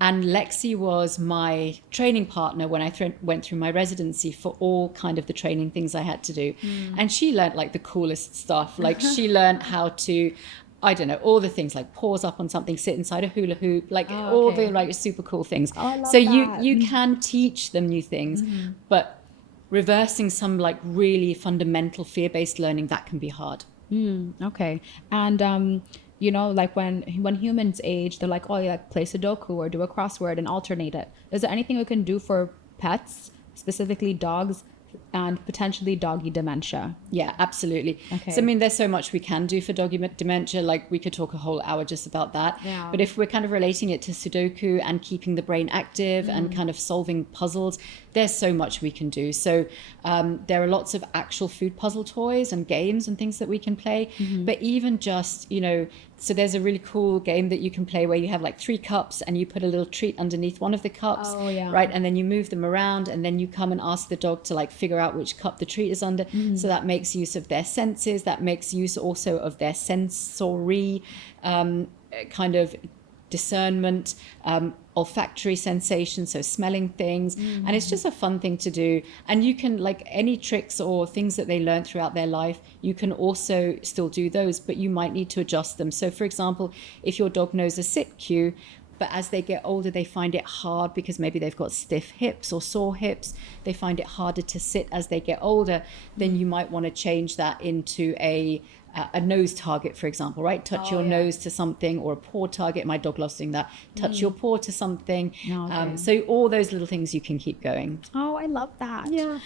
And Lexi was my training partner when I went through my residency for all kind of the training things I had to do. And she learned like the coolest stuff. Like she learned how to, I don't know, all the things like pause up on something, sit inside a hula hoop, like all the like super cool things. So you can teach them new things, but reversing some like really fundamental fear-based learning, that can be hard. Okay. And you know, like when humans age, they're like, oh, yeah, like play Sudoku or do a crossword and alternate it. Is there anything we can do for pets, specifically dogs, and potentially doggy dementia? Yeah, absolutely. Okay. So I mean, there's so much we can do for doggy dementia. Like we could talk a whole hour just about that. But if we're kind of relating it to Sudoku and keeping the brain active and kind of solving puzzles, there's so much we can do. So there are lots of actual food puzzle toys and games and things that we can play. But even just, you know, so there's a really cool game that you can play where you have like 3 cups and you put a little treat underneath one of the cups, right? And then you move them around and then you come and ask the dog to like figure out which cup the treat is under. So that makes use of their senses. That makes use also of their sensory kind of discernment, olfactory sensation, so smelling things. And it's just a fun thing to do. And you can, like any tricks or things that they learn throughout their life, you can also still do those, but you might need to adjust them. So for example, if your dog knows a sit cue, but as they get older, they find it hard because maybe they've got stiff hips or sore hips, they find it harder to sit as they get older, then you might want to change that into a nose target, for example, right? Touch your nose to something, or a paw target. My dog loves doing that. Touch your paw to something. So all those little things you can keep going. Oh, I love that. Yeah.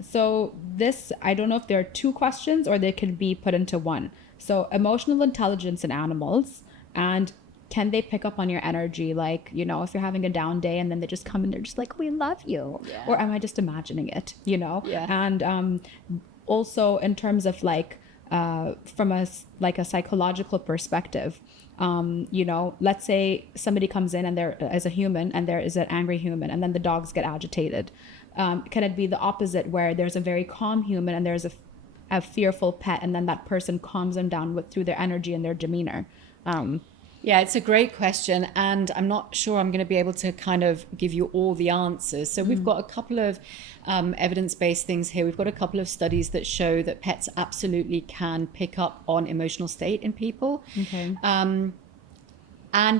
So this, I don't know if there are 2 questions or they can be put into one. So emotional intelligence in animals, and can they pick up on your energy? Like, you know, if you're having a down day and then they just come and they're just like, we love you. Or am I just imagining it, you know? And also in terms of like, from a psychological perspective, you know, let's say somebody comes in and there is a human and there is an angry human, and then the dogs get agitated. Can it be the opposite, where there's a very calm human and there's a fearful pet, and then that person calms them down through their energy and their demeanor? Yeah, it's a great question, and I'm not sure I'm going to be able to kind of give you all the answers. So we've got a couple of evidence-based things here. We've got a couple of studies that show that pets absolutely can pick up on emotional state in people. And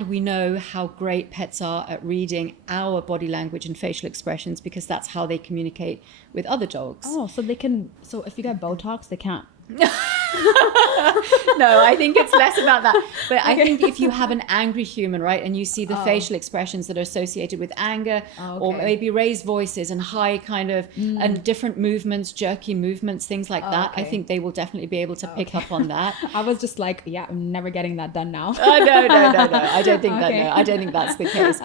we know how great pets are at reading our body language and facial expressions, because that's how they communicate with other dogs. Oh, so they can, so if you get Botox, they can't. No, I think it's less about that. But I think if you have an angry human, right, and you see the facial expressions that are associated with anger, or maybe raised voices and high kind of and different movements, jerky movements, things like that, I think they will definitely be able to pick up on that. I was just like, yeah, I'm never getting that done now. No. I don't think that. No, I don't think that's the case.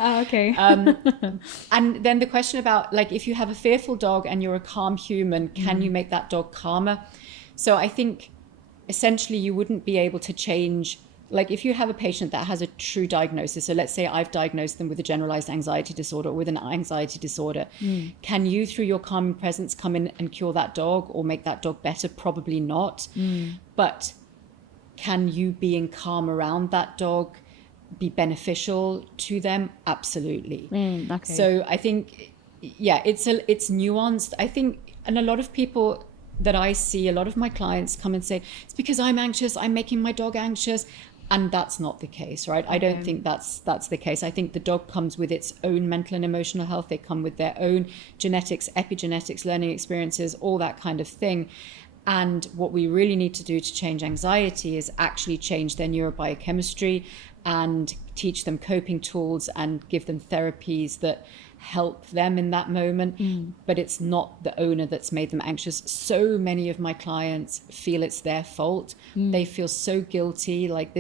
And then the question about, like, if you have a fearful dog and you're a calm human, can you make that dog calmer? So I think essentially you wouldn't be able to change, like if you have a patient that has a true diagnosis, so let's say I've diagnosed them with a generalized anxiety disorder or with an anxiety disorder, can you through your calming presence come in and cure that dog or make that dog better? Probably not. But can you being calm around that dog be beneficial to them? Absolutely. So I think, yeah, it's nuanced. I think, and a lot of people that I see, a lot of my clients come and say, it's because I'm anxious, I'm making my dog anxious. And that's not the case, right? I don't think that's the case. I think the dog comes with its own mental and emotional health. They come with their own genetics, epigenetics, learning experiences, all that kind of thing. And what we really need to do to change anxiety is actually change their neurobiochemistry and teach them coping tools and give them therapies that help them in that moment. But it's not the owner that's made them anxious. So many of my clients feel it's their fault. They feel so guilty, like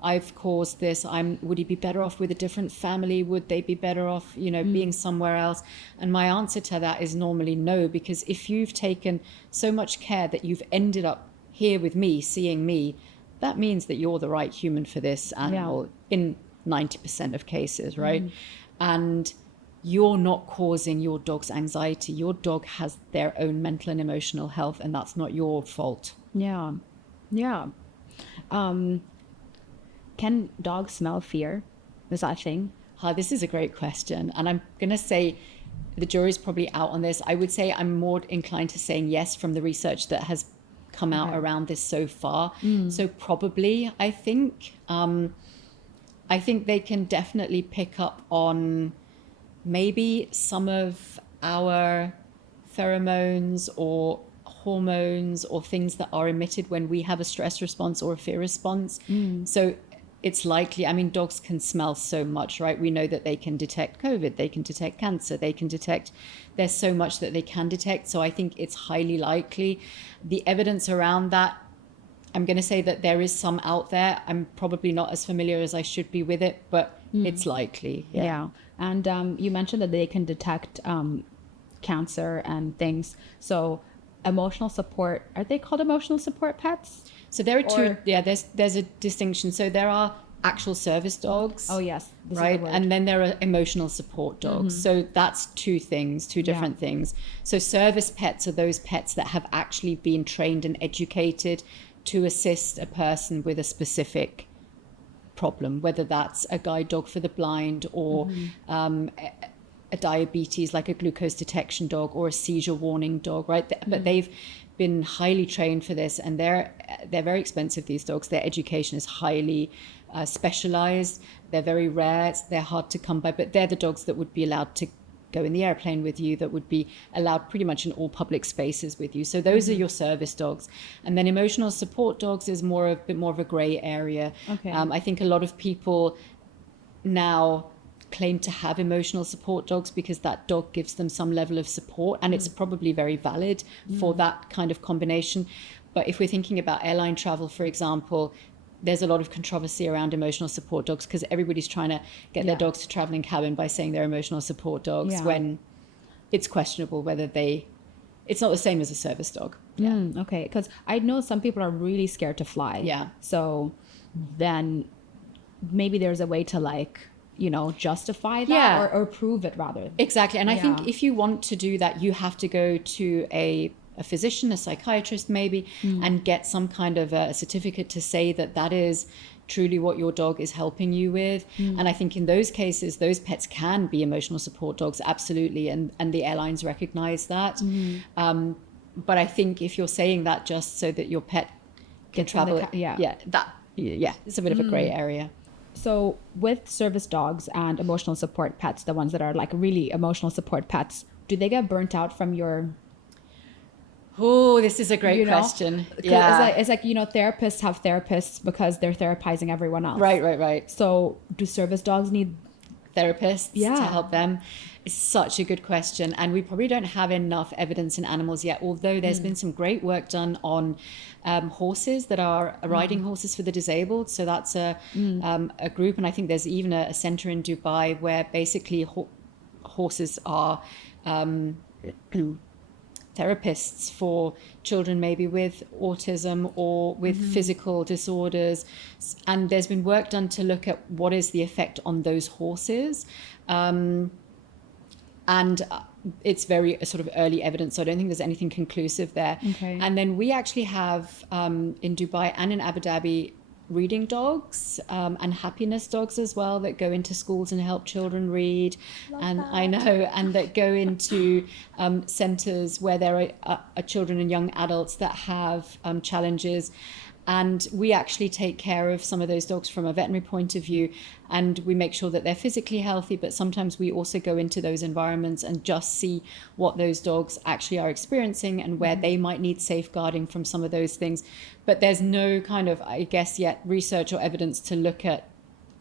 I've caused this. Would he be better off with a different family? Would they be better off, being somewhere else? And my answer to that is normally no, because if you've taken so much care that you've ended up here with me, seeing me, that means that you're the right human for this animal in 90% of cases, right? And you're not causing your dog's anxiety. Your dog has their own mental and emotional health, and that's not your fault. Yeah. Can dogs smell fear? Is that a thing? This is a great question. And I'm going to say the jury's probably out on this. I would say I'm more inclined to saying yes from the research that has come out around this so far. So probably, I think they can definitely pick up on maybe some of our pheromones or hormones or things that are emitted when we have a stress response or a fear response. So it's likely, dogs can smell so much, right? We know that they can detect COVID, they can detect cancer, there's so much that they can detect. So I think it's highly likely. The evidence around that, I'm going to say that there is some out there. I'm probably not as familiar as I should be with it, but it's likely. Yeah. And you mentioned that they can detect cancer and things. So emotional support, are they called emotional support pets? So there are two, there's a distinction. So there are actual service dogs. Oh, yes. Right. And then there are emotional support dogs. So that's two different things. So service pets are those pets that have actually been trained and educated to assist a person with a specific problem, whether that's a guide dog for the blind or a diabetes, like a glucose detection dog, or a seizure warning dog, right? But they've been highly trained for this, and they're very expensive, these dogs. Their education is highly specialized. They're very rare. They're hard to come by, but they're the dogs that would be allowed to go in the airplane with you, that would be allowed pretty much in all public spaces with you. So those are your service dogs. And then emotional support dogs is a bit more of a gray area. Okay. I think a lot of people now claim to have emotional support dogs because that dog gives them some level of support, and it's probably very valid for that kind of combination. But if we're thinking about airline travel, for example, there's a lot of controversy around emotional support dogs because everybody's trying to get their dogs to traveling cabin by saying they're emotional support dogs when it's questionable whether it's not the same as a service dog. Okay, because I know some people are really scared to fly. Yeah. So then maybe there's a way to justify that or prove it rather. Exactly. And I think if you want to do that, you have to go to a physician, a psychiatrist maybe, and get some kind of a certificate to say that is truly what your dog is helping you with. And I think in those cases, those pets can be emotional support dogs, absolutely. And the airlines recognize that. But I think if you're saying that just so that your pet can travel, it's a bit of a gray area. So with service dogs and emotional support pets, the ones that are like really emotional support pets, do they get burnt out from your... Oh, this is a great question. Yeah. It's like, therapists have therapists because they're therapizing everyone else. Right. So do service dogs need therapists to help them? It's such a good question. And we probably don't have enough evidence in animals yet, although there's been some great work done on horses that are riding horses for the disabled. So that's a group. And I think there's even a center in Dubai where basically horses are... therapists for children maybe with autism or with physical disorders. And there's been work done to look at what is the effect on those horses. And it's very sort of early evidence, so I don't think there's anything conclusive there. Okay. And then we actually have in Dubai and in Abu Dhabi reading dogs and happiness dogs as well that go into schools and help children read. And that go into centers where there are children and young adults that have challenges. And we actually take care of some of those dogs from a veterinary point of view, and we make sure that they're physically healthy, but sometimes we also go into those environments and just see what those dogs actually are experiencing and where they might need safeguarding from some of those things. But there's no kind of, I guess, yet research or evidence to look at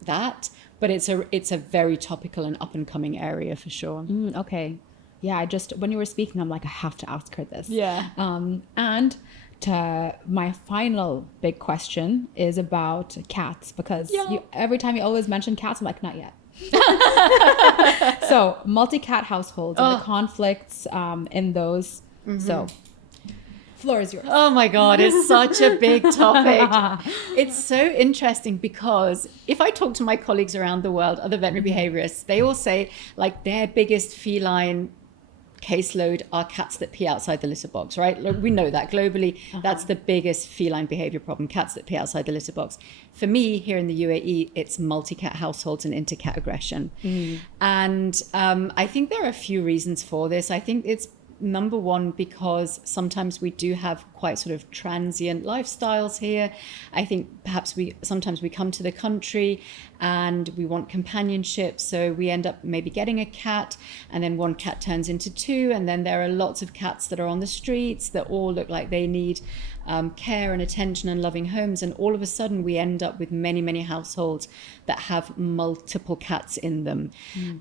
that, but it's a very topical and up and coming area for sure. Okay. Yeah, when you were speaking, I'm like, I have to ask her this. Yeah. And my final big question is about cats, because every time you always mention cats, I'm like, not yet. So multi-cat households and the conflicts in those. So floor is yours. Oh my God, it's such a big topic. It's so interesting because if I talk to my colleagues around the world, other veterinary behaviorists, they all say like their biggest feline caseload are cats that pee outside the litter box, right? We know that globally, that's the biggest feline behavior problem, cats that pee outside the litter box. For me, here in the UAE, it's multi-cat households and inter-cat aggression. And I think there are a few reasons for this. I think it's number one, because sometimes we do have quite sort of transient lifestyles here. I think perhaps sometimes we come to the country and we want companionship, so we end up maybe getting a cat, and then one cat turns into two, and then there are lots of cats that are on the streets that all look like they need care and attention and loving homes, and all of a sudden we end up with many, many households that have multiple cats in them.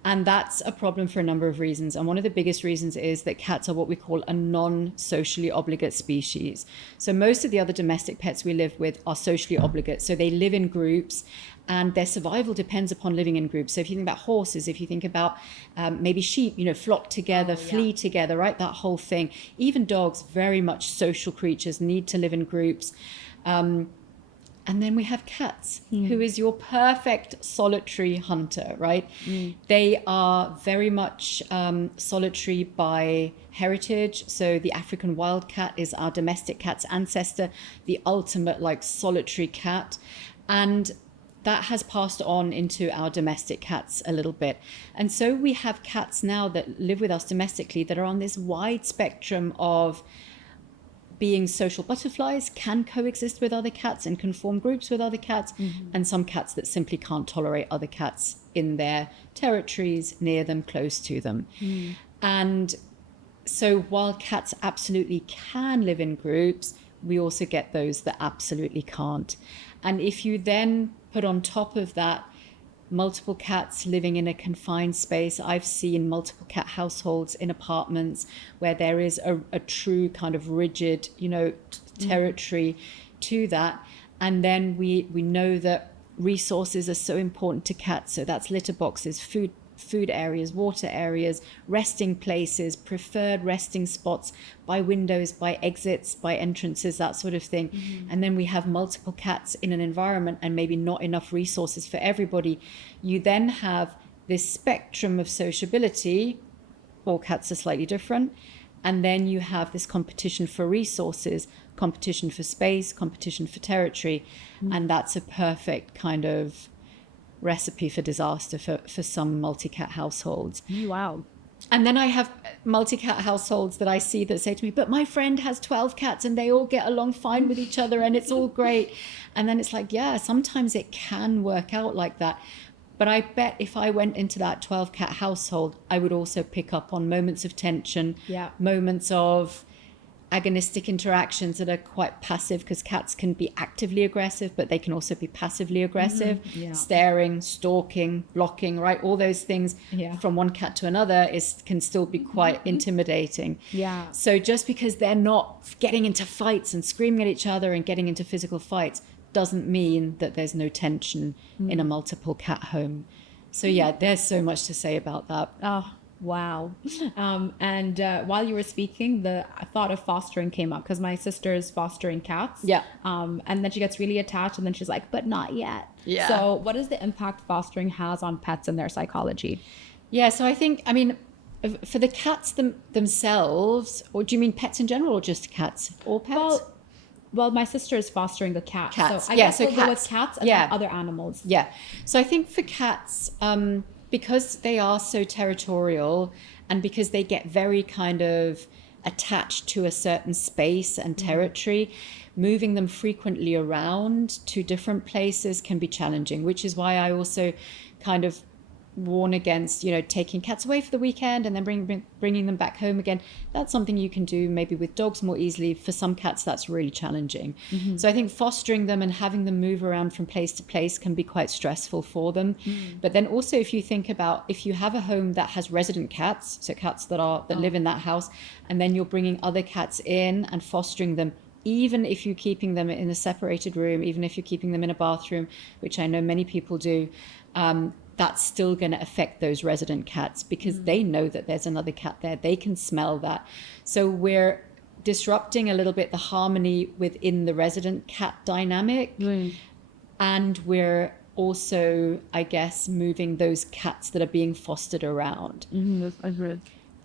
And that's a problem for a number of reasons, and one of the biggest reasons is that cats are what we call a non-socially obligate species. So most of the other domestic pets we live with are socially obligate, so they live in groups, and their survival depends upon living in groups. So if you think about horses, if you think about maybe sheep, flock together, flee together, right? That whole thing. Even dogs, very much social creatures, need to live in groups. And then we have cats, who is your perfect solitary hunter, right? They are very much solitary by heritage. So the African wild cat is our domestic cat's ancestor, the ultimate like solitary cat. And that has passed on into our domestic cats a little bit. And so we have cats now that live with us domestically that are on this wide spectrum of being social butterflies, can coexist with other cats and can form groups with other cats, and some cats that simply can't tolerate other cats in their territories, near them, close to them. And so while cats absolutely can live in groups, we also get those that absolutely can't. And if you then put on top of that multiple cats living in a confined space, I've seen multiple cat households in apartments where there is a true kind of rigid, territory to that. And then we know that resources are so important to cats. So that's litter boxes, food areas, water areas, resting places, preferred resting spots, by windows, by exits, by entrances, that sort of thing. And then we have multiple cats in an environment and maybe not enough resources for everybody. You then have this spectrum of sociability. All cats are slightly different. And then you have this competition for resources, competition for space, competition for territory. And that's a perfect kind of recipe for disaster for some multi-cat households. Wow. And then I have multi-cat households that I see that say to me, but my friend has 12 cats and they all get along fine with each other and it's all great. And then it's like, yeah, sometimes it can work out like that. But I bet if I went into that 12-cat household, I would also pick up on moments of tension, moments of agonistic interactions that are quite passive, because cats can be actively aggressive, but they can also be passively aggressive, staring, stalking, blocking, right? All those things from one cat to another can still be quite intimidating. So just because they're not getting into fights and screaming at each other and getting into physical fights doesn't mean that there's no tension in a multiple cat home. So there's so much to say about that. Oh, wow. And while you were speaking, the thought of fostering came up, because my sister is fostering cats. And then she gets really attached, and then she's like, but not yet. So what is the impact fostering has on pets and their psychology? So I think, for the cats themselves, or do you mean pets in general, or just cats? All pets? Well, my sister is fostering the cat. Cats. So I guess we'll go with cats and then other animals. So I think for cats, because they are so territorial, and because they get very kind of attached to a certain space and territory, moving them frequently around to different places can be challenging, which is why I also kind of warn against, taking cats away for the weekend and then bringing them back home again. That's something you can do maybe with dogs more easily. For some cats, that's really challenging. So I think fostering them and having them move around from place to place can be quite stressful for them. But then also, if you think about, if you have a home that has resident cats, so cats that live in that house, and then you're bringing other cats in and fostering them, even if you're keeping them in a separated room, even if you're keeping them in a bathroom, which I know many people do, that's still going to affect those resident cats, because they know that there's another cat there. They can smell that. So we're disrupting a little bit the harmony within the resident cat dynamic. And we're also, I guess, moving those cats that are being fostered around. I've read.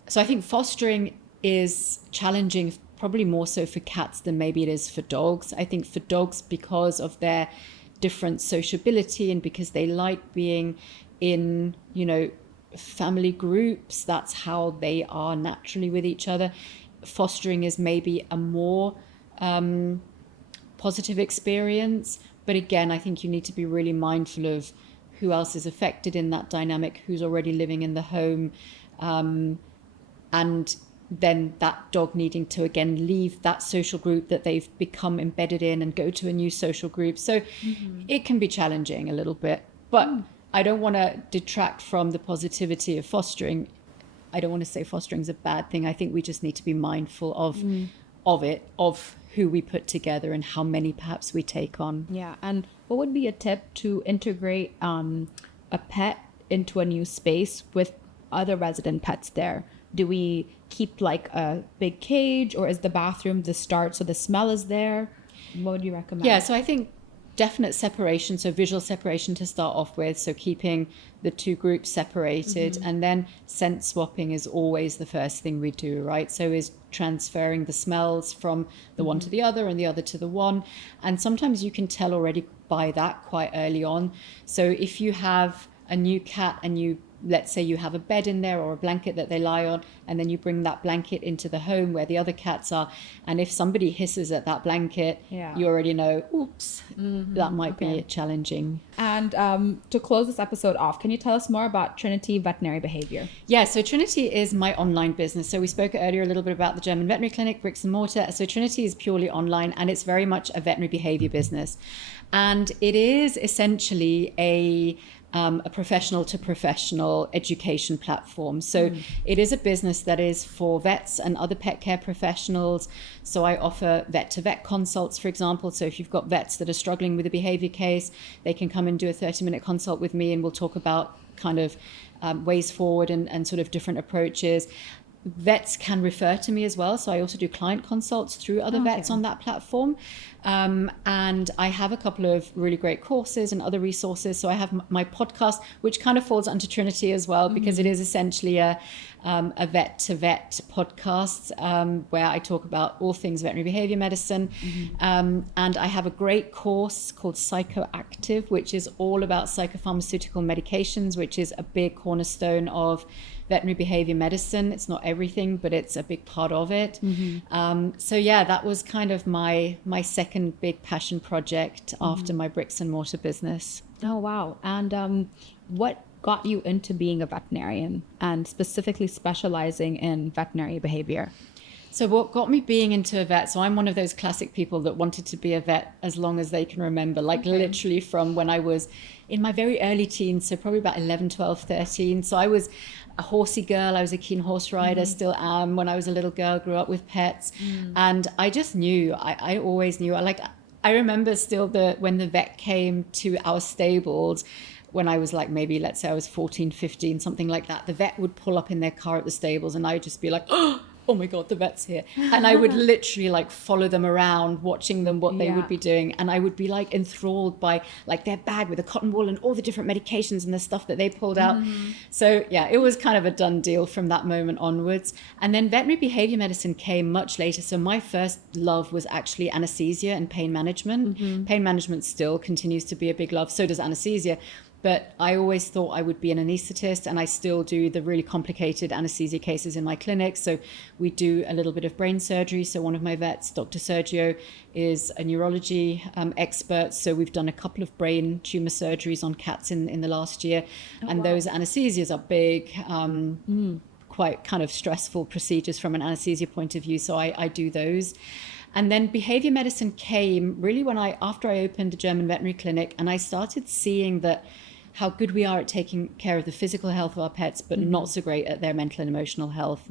So I think fostering is challenging, probably more so for cats than maybe it is for dogs. I think for dogs, because of their different sociability and because they like being in, family groups, that's how they are naturally with each other. Fostering is maybe a more positive experience. But again, I think you need to be really mindful of who else is affected in that dynamic, who's already living in the home, and then that dog needing to again leave that social group that they've become embedded in and go to a new social group. So it can be challenging a little bit, but I don't want to detract from the positivity of fostering. I don't want to say fostering is a bad thing. I think we just need to be mindful of who we put together and how many perhaps we take on. Yeah. And what would be a tip to integrate a pet into a new space with other resident pets there? Do we keep like a big cage, or is the bathroom the start so the smell is there? What would you recommend? Yeah, so I think definite separation, so visual separation to start off with, so keeping the two groups separated, and then scent swapping is always the first thing we do, right? So is transferring the smells from the one to the other and the other to the one. And sometimes you can tell already by that quite early on. So if you have a new cat and let's say you have a bed in there or a blanket that they lie on, and then you bring that blanket into the home where the other cats are, and if somebody hisses at that blanket, you already know, oops, that might be challenging. And to close this episode off, can you tell us more about Trinity Veterinary Behavior? Yeah, so Trinity is my online business. So we spoke earlier a little bit about the German veterinary clinic, bricks and mortar. So Trinity is purely online, and it's very much a veterinary behavior business. And it is essentially a professional to professional education platform. So it is a business that is for vets and other pet care professionals. So I offer vet to vet consults, for example. So if you've got vets that are struggling with a behavior case, they can come and do a 30-minute consult with me, and we'll talk about kind of ways forward and sort of different approaches. Vets can refer to me as well. So I also do client consults through other vets on that platform. And I have a couple of really great courses and other resources. So I have my podcast, which kind of falls under Trinity as well, because it is essentially a vet to vet podcast where I talk about all things veterinary behavior medicine. And I have a great course called Psychoactive, which is all about psychopharmaceutical medications, which is a big cornerstone of veterinary behavior medicine. It's not everything, but it's a big part of it. So yeah, that was kind of my second big passion project after my bricks and mortar business. Oh, wow. And what got you into being a veterinarian and specifically specializing in veterinary behavior? So what got me being into a vet, so I'm one of those classic people that wanted to be a vet as long as they can remember, like literally from when I was in my very early teens, so probably about 11, 12, 13. So I was a horsey girl. I was a keen horse rider, still am. When I was a little girl, grew up with pets. And I just knew, I always knew. I remember still when the vet came to our stables, when I was like, maybe let's say I was 14, 15, something like that, the vet would pull up in their car at the stables and I would just be like, oh my God, the vet's here. And I would literally like follow them around, watching them, what they would be doing. And I would be like enthralled by like their bag with a cotton wool and all the different medications and the stuff that they pulled out. So yeah, it was kind of a done deal from that moment onwards. And then veterinary behavior medicine came much later. So my first love was actually anesthesia and pain management. Pain management still continues to be a big love. So does anesthesia. But I always thought I would be an anaesthetist, and I still do the really complicated anesthesia cases in my clinic. So we do a little bit of brain surgery. So one of my vets, Dr. 𝐟𝐨𝐫𝐞𝐭, is a neurology expert. So we've done a couple of brain tumor surgeries on cats in the last year. And those anesthesias are big, quite kind of stressful procedures from an anesthesia point of view. So I do those. And then behavior medicine came really after I opened a German veterinary clinic, and I started seeing that how good we are at taking care of the physical health of our pets, but not so great at their mental and emotional health.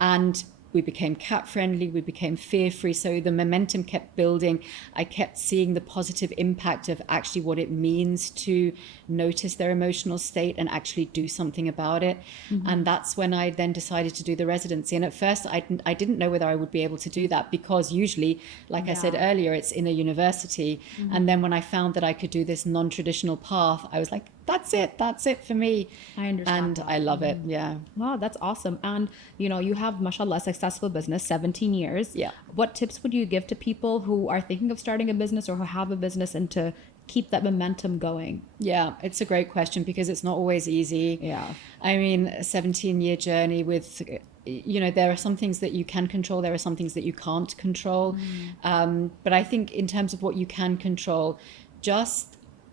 And we became cat friendly, we became fear free. So the momentum kept building. I kept seeing the positive impact of actually what it means to notice their emotional state and actually do something about it. And that's when I then decided to do the residency. And at first I didn't know whether I would be able to do that, because usually, like I said earlier, it's in a university. And then when I found that I could do this non-traditional path, I was like, that's it for me. I understand. And I love it. Yeah. Wow, that's awesome. And you have, mashallah, successful business, 17 years. Yeah. What tips would you give to people who are thinking of starting a business or who have a business, and to keep that momentum going? Yeah, it's a great question, because it's not always easy. Yeah. I mean, a 17-year journey with, there are some things that you can control, there are some things that you can't control. But I think in terms of what you can control,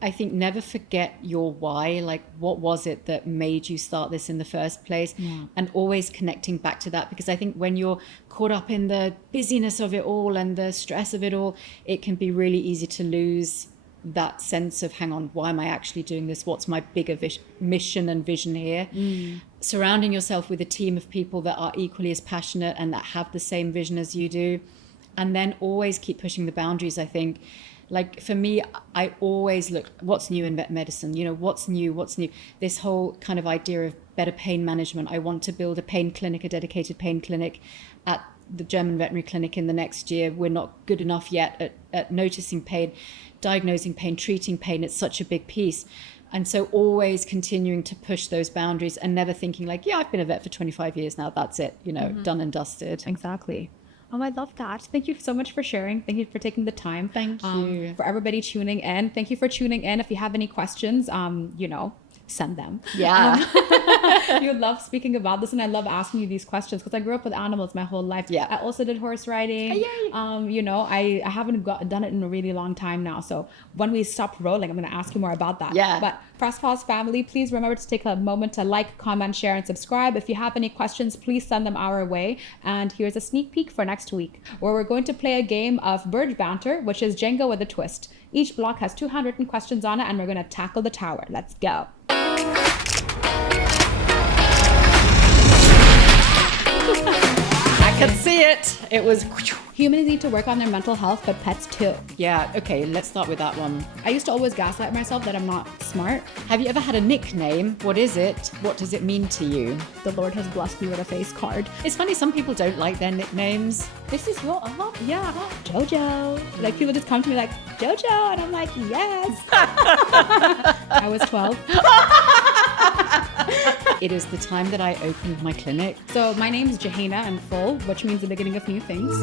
I think never forget your why. Like, what was it that made you start this in the first place? And always connecting back to that, because I think when you're caught up in the busyness of it all and the stress of it all, it can be really easy to lose that sense of, hang on, why am I actually doing this? What's my bigger mission and vision here? Surrounding yourself with a team of people that are equally as passionate and that have the same vision as you do. And then always keep pushing the boundaries, I think. Like, for me, I always look, what's new in vet medicine? What's new? This whole kind of idea of better pain management. I want to build a pain clinic, a dedicated pain clinic at the German veterinary clinic in the next year. We're not good enough yet at noticing pain, diagnosing pain, treating pain. It's such a big piece. And so always continuing to push those boundaries and never thinking like, yeah, I've been a vet for 25 years now. That's it, done and dusted. Exactly. Oh, I love that. Thank you so much for sharing. Thank you for taking the time. Thank you. For everybody tuning in, thank you for tuning in. If you have any questions, send them. Yeah. You love speaking about this, and I love asking you these questions because I grew up with animals my whole life. Yeah. I also did horse riding. I haven't done it in a really long time now. So when we stop rolling, I'm going to ask you more about that. Yeah. But Press Pause family, please remember to take a moment to like, comment, share, and subscribe. If you have any questions, please send them our way. And here's a sneak peek for next week, where we're going to play a game of bird banter, which is Jenga with a twist. Each block has 200 questions on it, and we're going to tackle the tower. Let's go. I could see it. It was... Humans need to work on their mental health, but pets too. Yeah, okay, let's start with that one. I used to always gaslight myself that I'm not smart. Have you ever had a nickname? What is it? What does it mean to you? The Lord has blessed me with a face card. It's funny, some people don't like their nicknames. This is your yeah, Jojo. Like, people just come to me like, Jojo, and I'm like, yes. I was 12. It is the time that I opened my clinic. So my name's Johanna in full, which means the beginning of new things.